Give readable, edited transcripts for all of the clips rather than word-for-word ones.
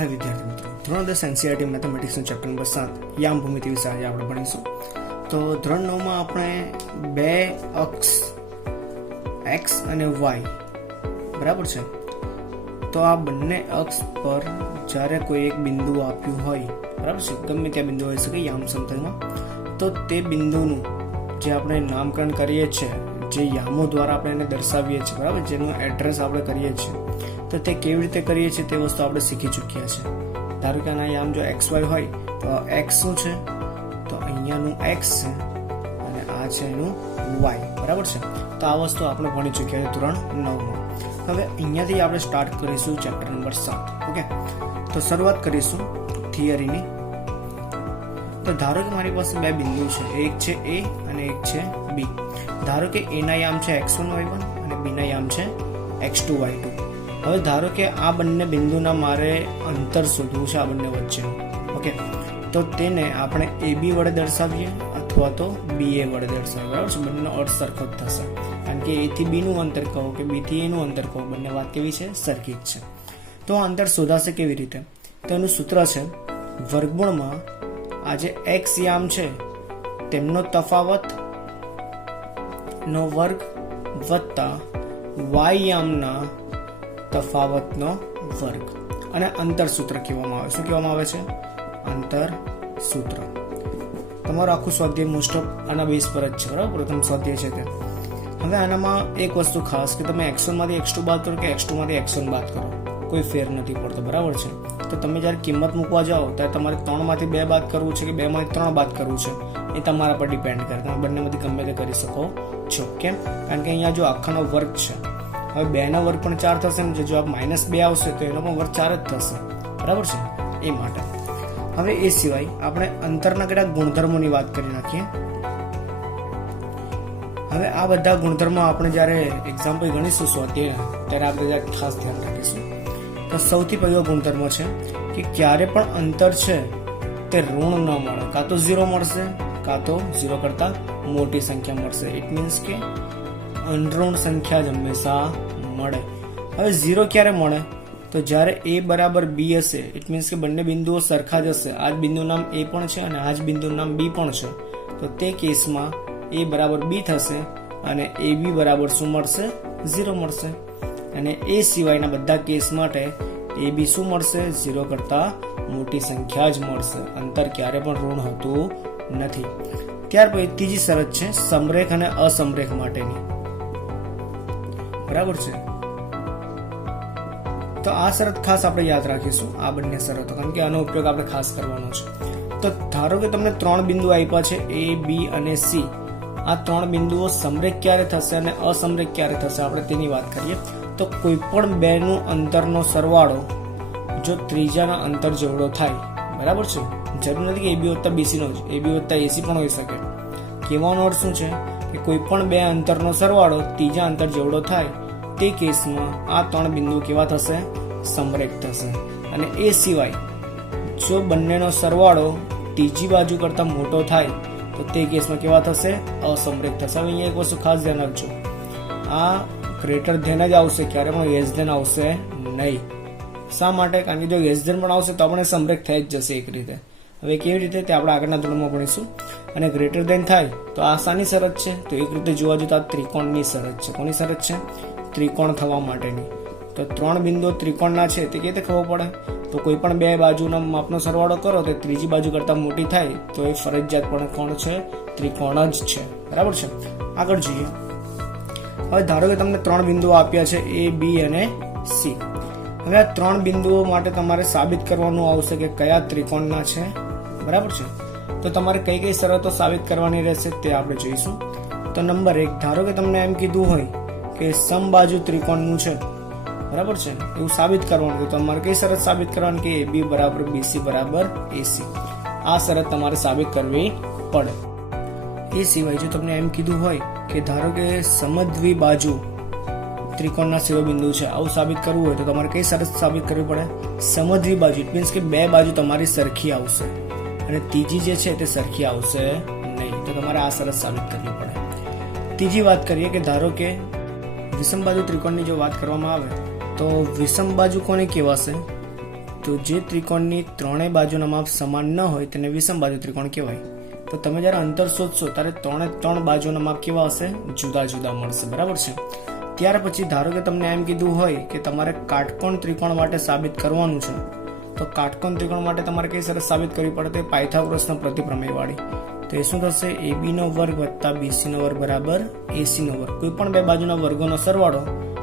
हाय विद्यार्थी मित्रों, ધોરણ 10 एनसीईआरटी મેથેમેટિક્સનું ચેપ્ટર નંબર 7 યામ ભૂમિતિ વિશે આજે આપણે ભણીશું। તો ધોરણ 9 માં આપણે બે અક્ષ x અને y બરાબર છે, તો આ બંને અક્ષ પર જ્યારે કોઈ એક બિંદુ આપ્યું હોય, બરાબર છે, ગમે ત્યાં બિંદુ હોઈ શકે યામ સમતલમાં, તો તે બિંદુનું જે આપણે નામકરણ કરીએ છીએ, જે યામો દ્વારા આપણે એને દર્શાવીએ છીએ, બરાબર, જેનું એડ્રેસ આપણે કરીએ છીએ, તો તે કેવી રીતે કરીએ છીએ તે વસ્તુ આપણે શીખી ચૂક્યા છે। ધારો કે આના યામ જો xy હોય તો x શું છે, તો અહીંયાનું x છે અને આ છે એનું y, બરાબર છે। તો આ વસ્તુ આપણે ભણી ચૂક્યા છે ધોરણ 9માં। હવે અહીંયાથી આપણે સ્ટાર્ટ કરીશું ચેપ્ટર નંબર 7। ઓકે, તો શરૂઆત કરીશું થિયરીની। તો ધારો કે મારી પાસે બે બિંદુ છે, એક છે a અને એક છે b। ધારો કે a ના યામ છે x1 y1 અને b ના યામ છે x2 y2। હવે ધારો કે આ બંને બિંદુના મારે અંતર શોધવું છે આ બંને વચ્ચે। ઓકે, તો તેને આપણે AB વડે દર્શાવીએ અથવા તો BA વડે દર્શાવીએ, બરાબર છે। બંનેનો અર્થ સરખો જ થશે, કારણ કે A થી B નું અંતર કહો કે B થી A નું અંતર કહો, બંને વાત કેવી છે, સરખી જ છે। તો આ અંતર શોધાશે કેવી રીતે? તો એનું સૂત્ર છે વર્ગમૂળમાં આ જે x યામ છે તેમનો તફાવત નો વર્ગ વત્તા y યામના તફાવતનો વર્ગ, અને અંતર સૂત્ર કહેવામાં આવે। શું કહેવામાં આવે છે? અંતર સૂત્ર। તમારું આખું સ્વાધ્યાય મોસ્ટ ઓફ આના બેઝ પર જ છે, બરાબર, પ્રથમ સ્વાધ્યાય છે તે। હવે આનામાં એક વસ્તુ ખાસ કે તમે x1 માંથી x2 બાદ કરો કે x2 માંથી x1 બાદ કરો, કોઈ ફેર નથી પડતો, બરાબર છે। તો તમે જ્યારે કિંમત મૂકવા જાઓ ત્યારે તમારે 3 માંથી 2 બાદ કરવું છે કે 2 માંથી 3 બાદ કરવું છે, એ તમારા પર ડિપેન્ડ કરે। તમે બંનેમાંથી ગમે તે કરી શકો છો। કેમ? કારણ કે અહીંયા જો આખાનો વર્ગ છે, હવે 2 નો વર્ગ પણ 4 થશે ને, જો -2 આવશે તો એનો પણ વર્ગ 4 જ થશે, બરાબર છે, એ માટે। હવે એ સિવાય આપણે અંતરના કેટલાક ગુણધર્મોની વાત કરી નાખીએ। હવે આ બધા ગુણધર્મો આપણે જ્યારે એક્ઝામ્પલ ગણીશું સ્વાધ્યાય ત્યારે આપણે ખાસ ધ્યાન રાખીશું। તો સૌથી પહેલો ગુણધર્મ છે કે ક્યારે પણ અંતર છે તે ઋણ ન મળે, કાં તો 0 મળશે કાં તો 0 કરતા મોટી સંખ્યા મળશે। ઇટ મીન્સ કે અનઋણ સંખ્યા જ હંમેશા મળે। હવે 0 ક્યારે મળે? તો જ્યારે a બરાબર b હશે, ઇટ મીન્સ કે બંને બિંદુઓ સરખા જ હશે, આ જ બિંદુનું નામ a પણ છે અને આ જ બિંદુનું નામ b પણ છે, તો તે કેસમાં a બરાબર b થશે અને ab બરાબર શું મળશે? 0 મળશે। અને એ સિવાયના બધા કેસ માટે ab શું મળશે? 0 કરતા મોટી સંખ્યા જ મળશે, અંતર ક્યારે પણ ઋણ હોતું નથી। ત્યાર પછી ત્રીજી શરત છે સમરેખ અને અસમરેખ માટેની, બરાબર છે। તો આ શરત ખાસ આપણે યાદ રાખીશું, આ બંને શરતો, કારણ કે આનો ઉપયોગ આપણે ખાસ કરવાનો છે। તો ધારો કે તમને 3 બિંદુ આપ્યા છે a b અને c, આ 3 બિંદુઓ સમરેખ ક્યારે થશે અને અસમરેખ ક્યારે થશે આપણે તેની વાત કરીએ। તો કોઈ પણ બે નું અંતરનો સરવાળો જો ત્રીજાના અંતર જેવડો થાય, બરાબર છે, જરૂર નથી કે ab વત્તા bc નો જ, ab વત્તા ac પણ હોઈ શકે। કહેવાનો અર્થ શું છે કે કોઈ પણ બે અંતરનો સરવાળો ત્રીજા અંતર જેવડો થાય તે કેસમાં આ 3 બિંદુ કેવા થશે? સમરેખ થશે। અને એ સિવાય જો બંનેનો સરવાળો ત્રીજી બાજુ કરતા મોટો થાય તો તે કેસમાં કેવા થશે? અસમરેખ થશે। હવે અહીંયા એક વસ્તુ ખાસ ધ્યાન રાખજો, આ ગ્રેટર ધેન જ આવશે, ક્યારે પણ લેસ ધેન આવશે નહીં। શા માટે? કારણ કે જો લેસ ધેન પણ આવશે તો આપણે સમરેખ થઈ જ જશે એક રીતે। હવે કેવી રીતે તે આપણે આગળના ધોરણમાં ભણીશું। અને ગ્રેટર ધેન થાય તો આ શાની શરત છે? તો એક રીતે જોવા જઈએ તો આ ત્રિકોણની શરત છે। કોની શરત છે? ત્રિકોણ થવા માટેની। તો 3 બિંદુઓ ત્રિકોણના છે તે કેવી રીતે ખબર પડે? તો કોઈ પણ બે બાજુના માપનો સરવાળો કરો તો ત્રીજી બાજુ કરતા મોટી થાય તો એ ફરજિયાત પણ કોણ છે? ત્રિકોણ જ છે, બરાબર છે। આગળ જોઈએ। હવે ધારો કે તમને 3 બિંદુઓ આપ્યા છે a b અને c। હવે આ 3 બિંદુઓ માટે તમારે સાબિત કરવાનું આવશે કે કયા ત્રિકોણના છે, બરાબર છે। તો તમારે કઈ કઈ શરતો સાબિત કરવાની રહેશે તે આપણે જોઈશું। તો નંબર 1, ધારો કે તમને એમ કીધું હોય કે સમબાજુ ત્રિકોણનું છે, બરાબર છે, એવું સાબિત કરવાનું, તો તમારે કઈ શરત સાબિત કરવાની કે ab બરાબર bc બરાબર ac, આ શરત તમારે સાબિત કરવી પડે। એ સિવાય જો તમને એમ કીધું હોય કે ધારો કે સમદ્વિબાજુ ત્રિકોણના શિરોબિંદુ છે, આવું સાબિત કરવું હોય તો તમારે કઈ શરત સાબિત કરવી પડે? સમદ્વિબાજુ, ઇટ મીન્સ કે બે બાજુ તમારી સરખી આવશે અને ત્રીજી જે છે તે સરખી આવશે નહીં, તો તમારે આ શરત સાબિત કરવી પડે। ત્રીજી વાત કરીએ કે ધારો કે વિષમ બાજુ ત્રિકોણની જો વાત કરવામાં આવે તો વિષમ બાજુ કોને કહેવાશે? તો તો જે ત્રિકોણની ત્રણેય બાજુના માપ સમાન ન હોય તેને વિષમ બાજુ ત્રિકોણ કહેવાય. તો તમે જ્યારે અંતર શોધશો ત્યારે ત્રણે ત્રણ બાજુના માપ કેવા હશે? જુદા જુદા મળશે. બરાબર છે. ત્યાર પછી ધારો કે તમને એમ કીધું હોય કે તમારે કાટકોણ ત્રિકોણ માટે સાબિત કરવાનું છે, તો કાટકોણ ત્રિકોણ માટે તમારે કઈ શરત સાબિત કરવી પડે? તે પાયથાગોરસના પ્રતિપ્રમેય વાળી. તો એ શું થશે? AB નો વર્ગ વત્તા BC નો વર્ગ બરાબર AC નો વર્ગ. કોઈ પણ બે બાજુના વર્ગોનો સરવાળો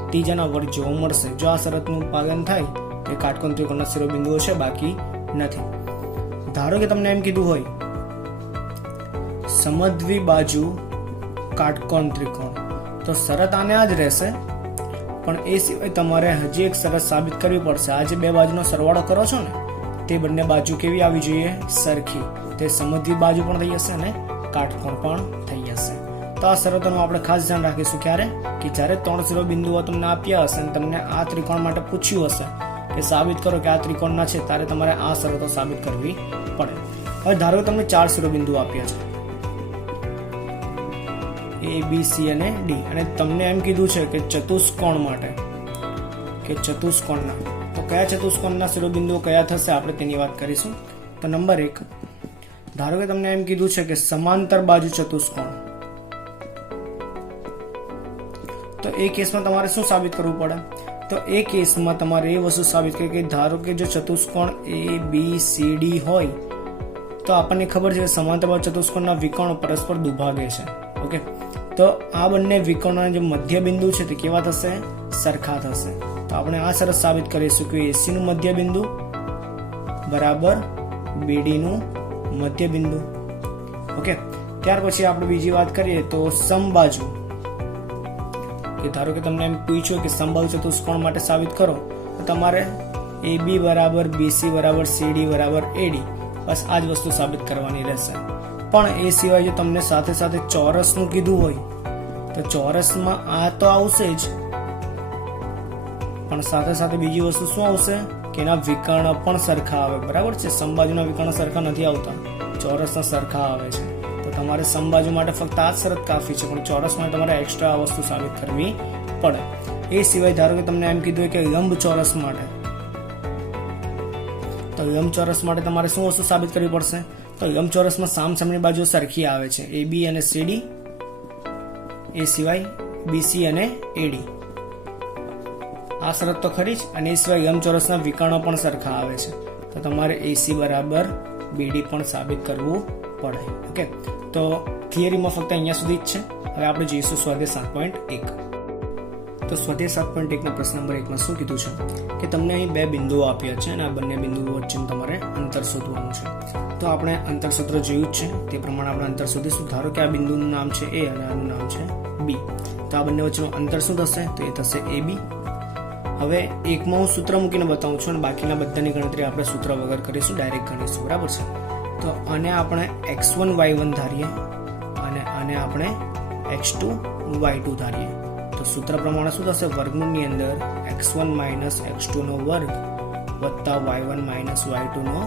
ત્રીજાના વર્ગ જેવો મળશે. જો આ શરતનું પાલન થાય તો કાટકોણ ત્રિકોણના શિરોબિંદુઓ છે, બાકી નથી. ધારો કે તમને એમ કીધું હોય સમદ્વિ બાજુ કાટકોણ ત્રિકોણ, તો શરત આને આ જ રહેશે, પણ એ સિવાય તમારે હજી એક શરત સાબિત કરવી પડશે. આ જે બે બાજુનો સરવાળો કરો છો ને, તે બંને બાજુ કેવી આવી જોઈએ? સરખી. તે સમદ્વિ બાજુ પણ થઈ જશે અને કાટકોણ પણ થઈ જશે. તો આ શરતોનું આપણે ખાસ ધ્યાન રાખીશું. ક્યારે? કે જ્યારે ત્રણ શિરોબિંદુઓ તમને આપ્યા હશે અને તમને આ ત્રિકોણ માટે પૂછ્યું હશે કે સાબિત કરો કે આ ત્રિકોણના છે, ત્યારે તમારે આ શરતો સાબિત કરવી પડે. હવે ધારો કે તમને ચાર શિરોબિંદુ આપ્યા છે, A, B, C અને D, અને તમને એમ કીધું છે કે ચતુષ્કોણ માટે, કે ચતુષ્કોણના, તો કયા ચતુષ્કોણના શિરોબિંદુઓ કયા થશે આપણે તેની વાત કરીશું. તો નંબર 1, ધારો કે તમને એમ કીધું છે કે સમાંતર બાજુ ચતુષ્કોણ, તો એ કેસમાં તમારે શું સાબિત કરવું પડે? તો એ કેસમાં તમારે એ વસ્તુ સાબિત કરી કે ધારો કે જો ચતુષ્કોણ A, B, C, D હોય તો આપણને ખબર છે કે સમાંતર બાજુ ચતુષ્કોણના વિકર્ણો પરસ્પર દુભાગે છે. ઓકે, તો આ બંને વિકર્ણોના જે મધ્ય બિંદુ છે તે કેવા થશે? સરખા થશે. તો આપણે આ શરત સાબિત કરીશું કે AC નું મધ્ય બિંદુ બરાબર BD નું મધ્ય બિંદુ. ઓકે, ત્યાર પછી આપણે બીજી વાત કરીએ તો સમબાજુ, કે ધારો કે તમને એમ પૂછ્યું કે સમબાજુ ચતુષ્કોણ માટે સાબિત કરો, તો તમારે AB બરાબર BC બરાબર CD બરાબર AD, બસ આ જ વસ્તુ સાબિત કરવાની રહેશે. પણ એ સિવાય જો તમને સાથે સાથે ચોરસનું કીધું હોય તો ચોરસમાં આ તો આવશે જ, પણ સાથે સાથે બીજી વસ્તુ શું આવશે કે એના વિકર્ણ પણ સરખા આવે. બરાબર છે. સમબાજુના વિકર્ણ સરખા નથી આવતા, ચોરસના સરખા આવે છે. તો તમારે સમબાજુ માટે ફક્ત આ જ શરત કાફી છે, પણ ચોરસ માટે તમારે એક્સ્ટ્રા આ વસ્તુ સાબિત કરવી પડે. એ સિવાય ધારો કે તમને એમ કીધું હોય કે લંબચોરસ માટે, તો લંબચોરસ માટે તમારે શું વસ્તુ સાબિત કરવી પડશે? તો લંબચોરસમાં સામસામેની બાજુ સરખી આવે છે, AB અને CD, એ સિવાય BC અને AD. આ શરત તો ખરી જ. અને એ સિવાય લંબચોરસના વિકર્ણો પણ સરખા આવે છે, તો તમારે AC બરાબર BD પણ સાબિત કરવું પડે. ઓકે, તો થિયરીમાં ફક્ત અહીંયા સુધી જ છે. હવે આપણે જોઈશું સ્વાધ્યાય 7.1. તો સ્વાધ્યાય 7.1 ના પ્રશ્ન નંબર 1 માં શું કીધું છે કે તમને અહીં બે બિંદુઓ આપ્યા છે અને આ બંને બિંદુઓ વચ્ચે તમારે અંતર શોધવાનું છે. તો આપણે અંતર સૂત્ર જોયું જ છે, તે પ્રમાણે આપણે અંતર શોધીશું. ધારો કે આ બિંદુનું નામ છે A અને આનું નામ છે B, તો આ બંને વચ્ચેનું અંતર શું થશે? તો એ થશે AB. હવે એકમાં હું સૂત્ર મૂકીને બતાવું છું અને બાકીના બધાની ગણતરી આપણે સૂત્ર વગર કરીશું, ડાયરેક્ટ ગણીશું. બરાબર છે. તો આને આપણે x1 y1 ધારીએ અને આને આપણે x2 y2 ધારીએ. તો સૂત્ર પ્રમાણે શું થશે? વર્ગમૂળની અંદર x1 માઇનસ x2 નો વર્ગ વત્તા y1 માઇનસ y2 નો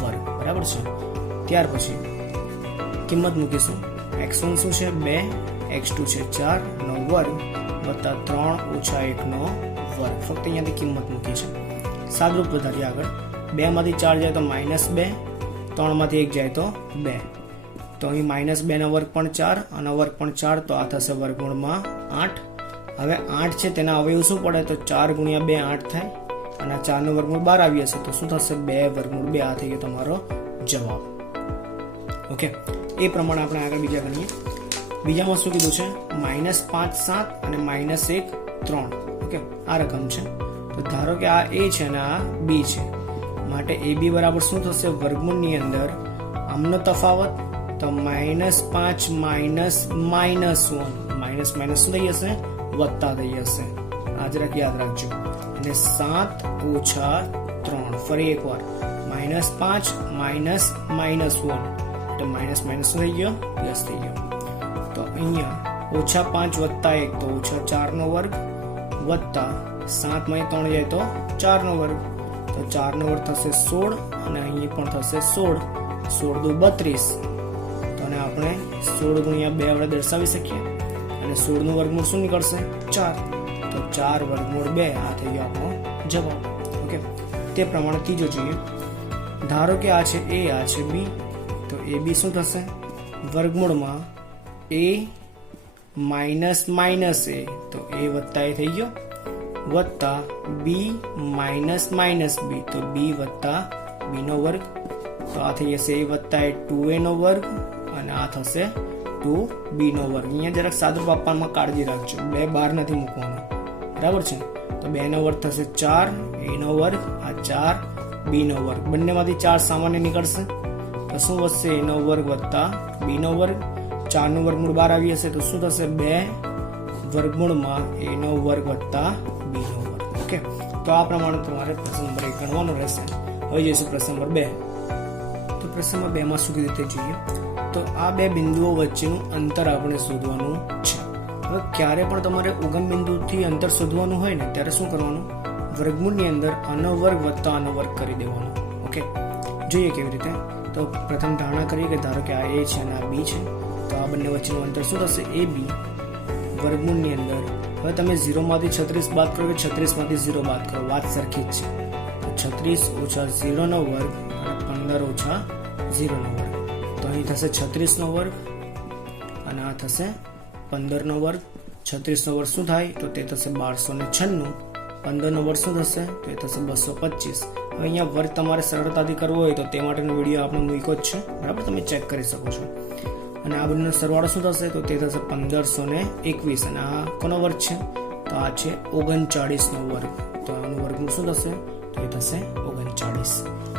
વર્ગ. બરાબર છે. ત્યાર પછી કિંમત મૂકીશું. x1 શું છે? 2, x2 છે 4 નો વર્ગ વત્તા 3 ઓછા 1 નો વર્ગ. ફક્ત અહીંયાથી કિંમત મૂકી છે. સાદરૂપ વધારીએ આગળ. 2 માંથી 4 જાય તો -2, 3 માંથી 1 જાય તો 2. તો અહીં -2 ના વર્ગ પણ 4 અને વર્ગ પણ 4, તો આ થશે વર્ગમૂળમાં 8. હવે 8 છે તેના અવયવ શું પડે? તો 4 ગુણ્યા 2 8 થાય અને 4 નું વર્ગમૂળ 12 આવી હશે, તો શું થશે? 2 વર્ગમૂળ 2. આ થઈ ગયો તમારો જવાબ. ઓકે, એ પ્રમાણે આપણે આગળ બીજા ગણીએ. બીજામાં શું કીધું છે? -5 7 અને -1 3. ઓકે, આ રકમ છે. તો ધારો કે આ A છે અને આ B છે, માટે AB બરાબર શું થશે? વર્ગમૂળની અંદર આમનો તફાવત, તો -5 માઇનસ -1, માઇનસ માઇનસ શું થઈ જશે? વત્તા થઈ જશે. આ જરાક યાદ રાખજો. અને 7 ઓછા 3, ફરી એકવાર -5 માઇનસ -1, એટલે માઇનસ માઇનસ થઈ ગયો પ્લસ થઈ ગયો. તો અહીંયા -5 વત્તા 1 તો -4 નો વર્ગ વત્તા 7 માં 3 જાય તો 4 નો વર્ગ, તો 4 નો વર્ગ થશે 16 અને અહીં પણ થશે 16, 16 દુ 32. તો આને આપણે 16 ગુણ્યા 2 વડે દર્શાવી શકીએ અને 16 નું વર્ગમૂળ શું નીકળશે? 4. તો 4 વર્ગમૂળ 2, આ થઈ ગયો આપણો જવાબ. ઓકે, તે પ્રમાણે ત્રીજો જોઈએ. ધારો કે આ છે એ, આ છે બી, તો એ બી શું થશે? વર્ગમૂળમાં એ માઇનસ માઇનસ એ, તો એ વત્તા એ થઈ ગયો, વત્તા બી માઇનસ માઇનસ બી, તો બી વત્તા બી નો વર્ગ, તો આ થઈ જશે એ વત્તા એ 2a નો વર્ગ, અને આ થશે 2b નો વર્ગ. અહીંયા જરાક સાદુરૂપ આપવામાં કાળજી રાખજો, 2 બહાર નથી મૂકવાનો, બરાબર છે. તો 2 નો વર્ગ થશે 4, a નો વર્ગ, આ 4 b નો વર્ગ, બંનેમાંથી 4 સામાન્ય નીકળશે, તો શું વધશે? a નો વર્ગ વત્તા b નો વર્ગ, 4 નું વર્ગમૂળ બહાર આવી હશે, તો શું થશે? 2 વર્ગમૂળમાં a નો વર્ગ વત્તા b નો વર્ગ. ઓકે, તો આ પ્રમાણે તમારે પ્રશ્ન નંબર 1 ગણવાનો રહેશે. હવે જઈશું પ્રશ્ન નંબર 2. તો પ્રશ્ન નંબર 2 માં શું કીધું તે જોઈએ. તો આ બે બિંદુઓ વચ્ચેનું અંતર આપણે શોધવાનું છે. હવે ક્યારે પણ તમારે ઉગમ બિંદુથી અંતર શોધવાનું હોય ને ત્યારે શું કરવાનું? વર્ગમૂળની અંદર આનો વર્ગ વત્તા આનો વર્ગ કરી દેવાનો. ઓકે, જોઈએ કેવી રીતે. તો પ્રથમ ધારણા કરીએ કે ધારો કે આ એ છે અને આ બી છે, તો આ બંને વચ્ચેનું અંતર શું થશે? એ બી. વર્ગમૂળની અંદર હવે તમે 0 માંથી 36 બાદ કરો કે 36 માંથી 0 બાદ કરો, વાત સરખી જ છે. તો 36 ઓછા 0 નો વર્ગ અને 15 ઓછા 0 નો વર્ગ, તો અહીં થશે 36 નો વર્ગ અને આ થશે 15 નો વર્ગ. 36 નો વર્ગ શું થાય? તો તે થશે 1296. 15 નો વર્ગ શું થશે? તો એ થશે 225. હવે અહીંયા વર્ગ તમારે સરળતાથી કરવો હોય તો તે માટેનો વિડીયો આપણે મૂક્યો જ છે, બરાબર, તમે ચેક કરી શકો છો. અને આ બંનેનો સરવાળો શું થશે? તો તે થશે 1521. અને આ કોનો વર્ગ છે? તો આ છે 39 નો વર્ગ. તો આનું વર્ગનું શું થશે? તો એ થશે 39.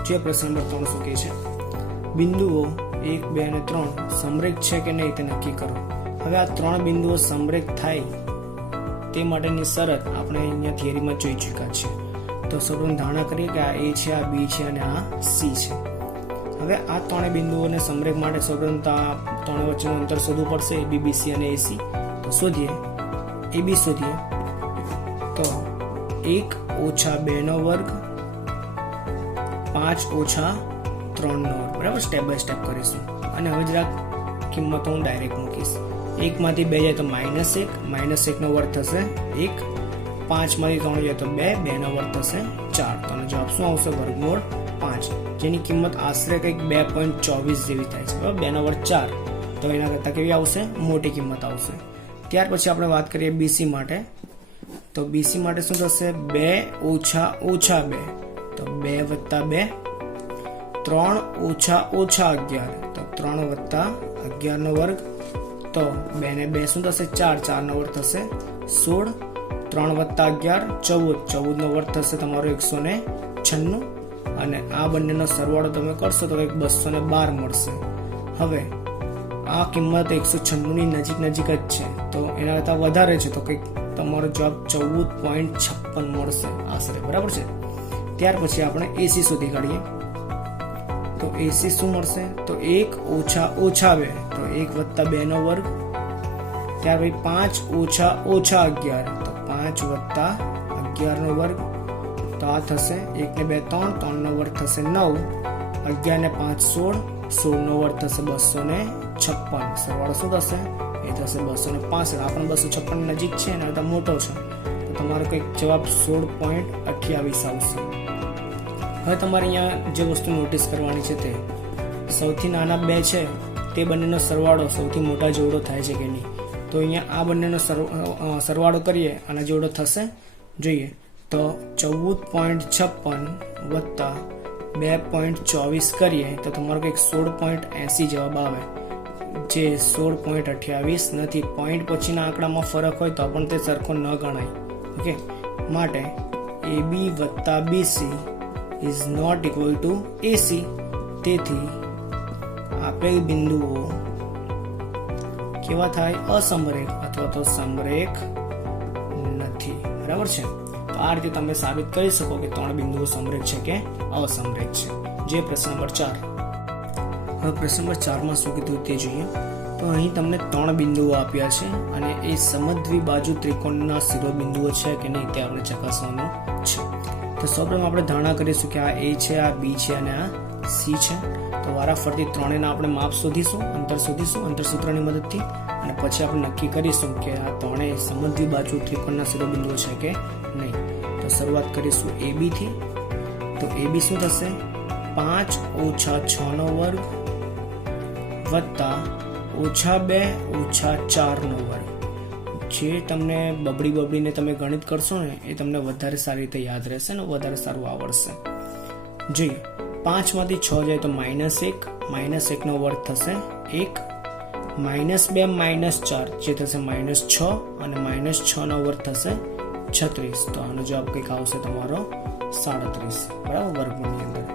જે પ્રશ્ન નંબર 3 શું કહે છે? બિંદુઓ 1, 2 અને 3 સમરેખ છે કે નહીં તે નક્કી કરો. હવે આ 3 બિંદુઓ સમરેખ થાય તે માટેની શરત આપણે અહીંયા થિયરીમાં જોઈ ચૂક્યા છીએ. તો સૌપ્રથમ ધારણા કરીએ કે આ એ છે, આ બી છે અને આ સી છે. હવે આ 3 બિંદુઓને સમરેખ માટે સૌપ્રથમ આ 3 વચ્ચેનું અંતર શોધવું પડશે, એ બી, બી સી અને એસી. તો શોધીએ. એ બી શોધીએ તો 1 ઓછા 2 નો વર્ગ, 5 ઓછા 3 નો વર્ગ, બરાબર. સ્ટેપ બાય સ્ટેપ કરીશું. અને હવે જરાક કિંમતો હું ડાયરેક્ટ મૂકીશ. 1 માંથી 2 જાય તો -1, -1 નો વર્ગ થશે 1, 5 માંથી 3 જાય તો 2, 2 નો વર્ગ થશે 4. તો જવાબ શું આવશે? વર્ગમૂળ 5, જેની કિંમત આશરે કંઈક 2.24 જેવી થાય છે, બરાબર. 2 નો વર્ગ 4, તો એના કરતાં કેવી આવશે? મોટી કિંમત આવશે. ત્યાર પછી આપણે વાત કરીએ બીસી માટે. તો બીસી માટે શું થશે? 2 ઓછા ઓછા 2, તો 2 વત્તા 2. 3 ઓછા ઓછા 11, તો 3 વત્તા 11 નો વર્ગ, તો 2 ને 2 શું થશે? 4, 4 નો વર્ગ થશે 16. 3 વત્તા 11 14, 14 નો વર્ગ થશે તમારો 196. અને આ બંનેનો સરવાળો તમે કરશો તો કંઈક 212 મળશે. હવે આ કિંમત 196 ની નજીક નજીક જ છે, તો એના કરતાં વધારે છે, તો કંઈક તમારો જવાબ 14.56 મળશે આશરે, બરાબર છે. ત્યાર પછી આપણે એસી શોધી કાઢીએ. તો એસી શું મળશે? તો 1 ઓછા ઓછા 2, તો 1 વત્તા 2 નો વર્ગ. ત્યાર પછી 5 ઓછા ઓછા 11, તો 5 વત્તા 11 નો વર્ગ, તો આ થશે 1 ને 2 3, 3 નો વર્ગ થશે 9, 11 ને 5 16, 16 નો વર્ગ થશે 256. સરવાળો શું થશે? એ થશે 265. આ પણ 256 નજીક છે અને આ મોટો છે, તો તમારો કંઈક જવાબ 16.28 આવશે. હવે તમારે અહીંયા જે વસ્તુ નોટિસ કરવાની છે તે સૌથી નાના 2 છે તે બંનેનો સરવાળો સૌથી મોટા જેવડો થાય છે કે નહીં. તો અહીંયા આ બંનેનો સરવાળો કરીએ, આના જેવડો થશે. જોઈએ તો 14.56 વત્તા 2.24 કરીએ તો તમારો કંઈક 16.80 જવાબ આવે, જે 16.28 નથી. પોઈન્ટ પછીના આંકડામાં ફરક હોય તો પણ તે સરખો ન ગણાય. ઓકે, માટે AB વત્તા BC is not equal to AC. તેથી આપેલ બિંદુઓ કેવા થાય? અસમરેખ અથવા તો સમરેખ નથી, બરાબર છે. તો આ રીતે તમે સાબિત કરી શકો કે 3 બિંદુઓ સમરેખ છે કે અસમરેખ છે. જે પ્રશ્ન નંબર 4. હવે પ્રશ્ન નંબર 4 માં શું કીધું તે જોઈએ. તો અહીં તમને 3 બિંદુઓ આપ્યા છે અને એ સમદ્વિબાજુ ત્રિકોણના શિરોબિંદુઓ છે કે નહીં તે આપણે ચકાસવાનું છે. તો સૌપ્રથમ આપણે ધારણા કરીશું કે આ A છે, આ B છે અને આ C છે. તો વારાફરતી ત્રણેયના આપણે માપ શોધીશું, અંતર શોધીશું અંતર સૂત્રની મદદથી, અને પછી આપણે નક્કી કરીશું કે આ ત્રણેય સમદ્વિબાજુ ત્રિકોણના શિરોબિંદુઓ છે કે નહીં. તો શરૂઆત કરીશું AB થી. તો એ બી શું થશે 5 ઓછા 6 નો વર્ગ વત્તા -2 ઓછા 4 નો વર્ગ. જે તમને બબડીને તમે ગણિત કરશો ને એ તમને વધારે સારી રીતે યાદ રહેશે ને વધારે સારું આવડશે. જોઈએ 5 માંથી 6 જાય તો -1 નો વર્ગ થશે 1 -2 -4 જે થશે -6 અને -6 નો વર્ગ થશે 36. તો આનો જવાબ કંઈક આવશે તમારો 37, બરાબર, વર્ગમૂળની અંદર.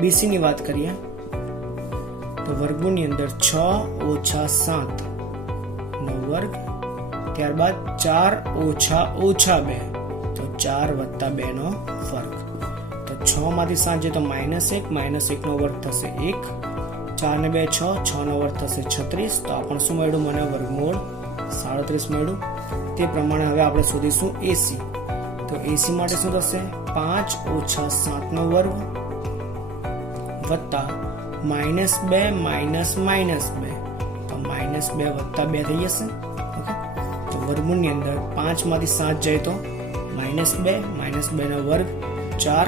બીસી ની વાત કરીએ તો વર્ગમૂળની અંદર 6 ઓછા 7 નો વર્ગ, ત્યારબાદ 4 ઓછા 2 તો 4 વત્તા 2 નો વર્ગ. તો 6 માંથી 7 જાય તો -1 નો વર્ગ થશે 1, 4 ને 2 6, 6 નો વર્ગ થશે 36. તો આપણને શું મળ્યું? મને વર્ગમૂળ 37 મળ્યું. તે પ્રમાણે હવે આપણે શોધીશું એસી. તો એસી માટે શું થશે? 5 ઓછા 7 નો વર્ગ વત્તા -2 તો -2 વત્તા 2 થઈ જશે. ઓકે, તો વર્ગમૂળની અંદર 5 માંથી 7 જાય તો -2 નો વર્ગ 4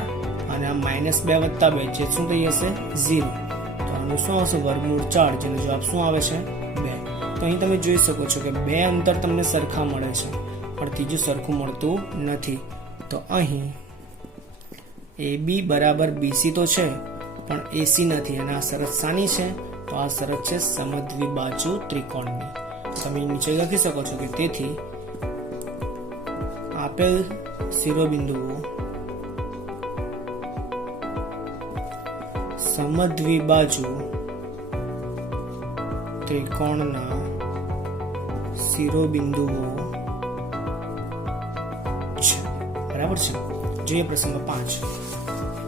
અને આ -2 વત્તા 2 જે શું થઈ જશે? 0. તો આનું શું આવશે? વર્ગમૂળ 4, જેનો જવાબ શું આવે છે? 2. તો અહીં તમે જોઈ શકો છો કે 2 અંતર તમને સરખા મળે છે પણ ત્રીજું સરખું મળતું નથી. તો અહીં AB બરાબર BC તો છે પણ AC નથી, અને આ શરત શાની છે? તો આ શરત છે સમદ્વિબાજુ ત્રિકોણની. તમે નીચે લખી શકો છો કે તેથી આપેલ શિરોબિંદુઓ સમદ્વિબાજુ ત્રિકોણના શિરોબિંદુઓ છે, બરાબર છે. જોઈએ પ્રશ્ન નંબર 5.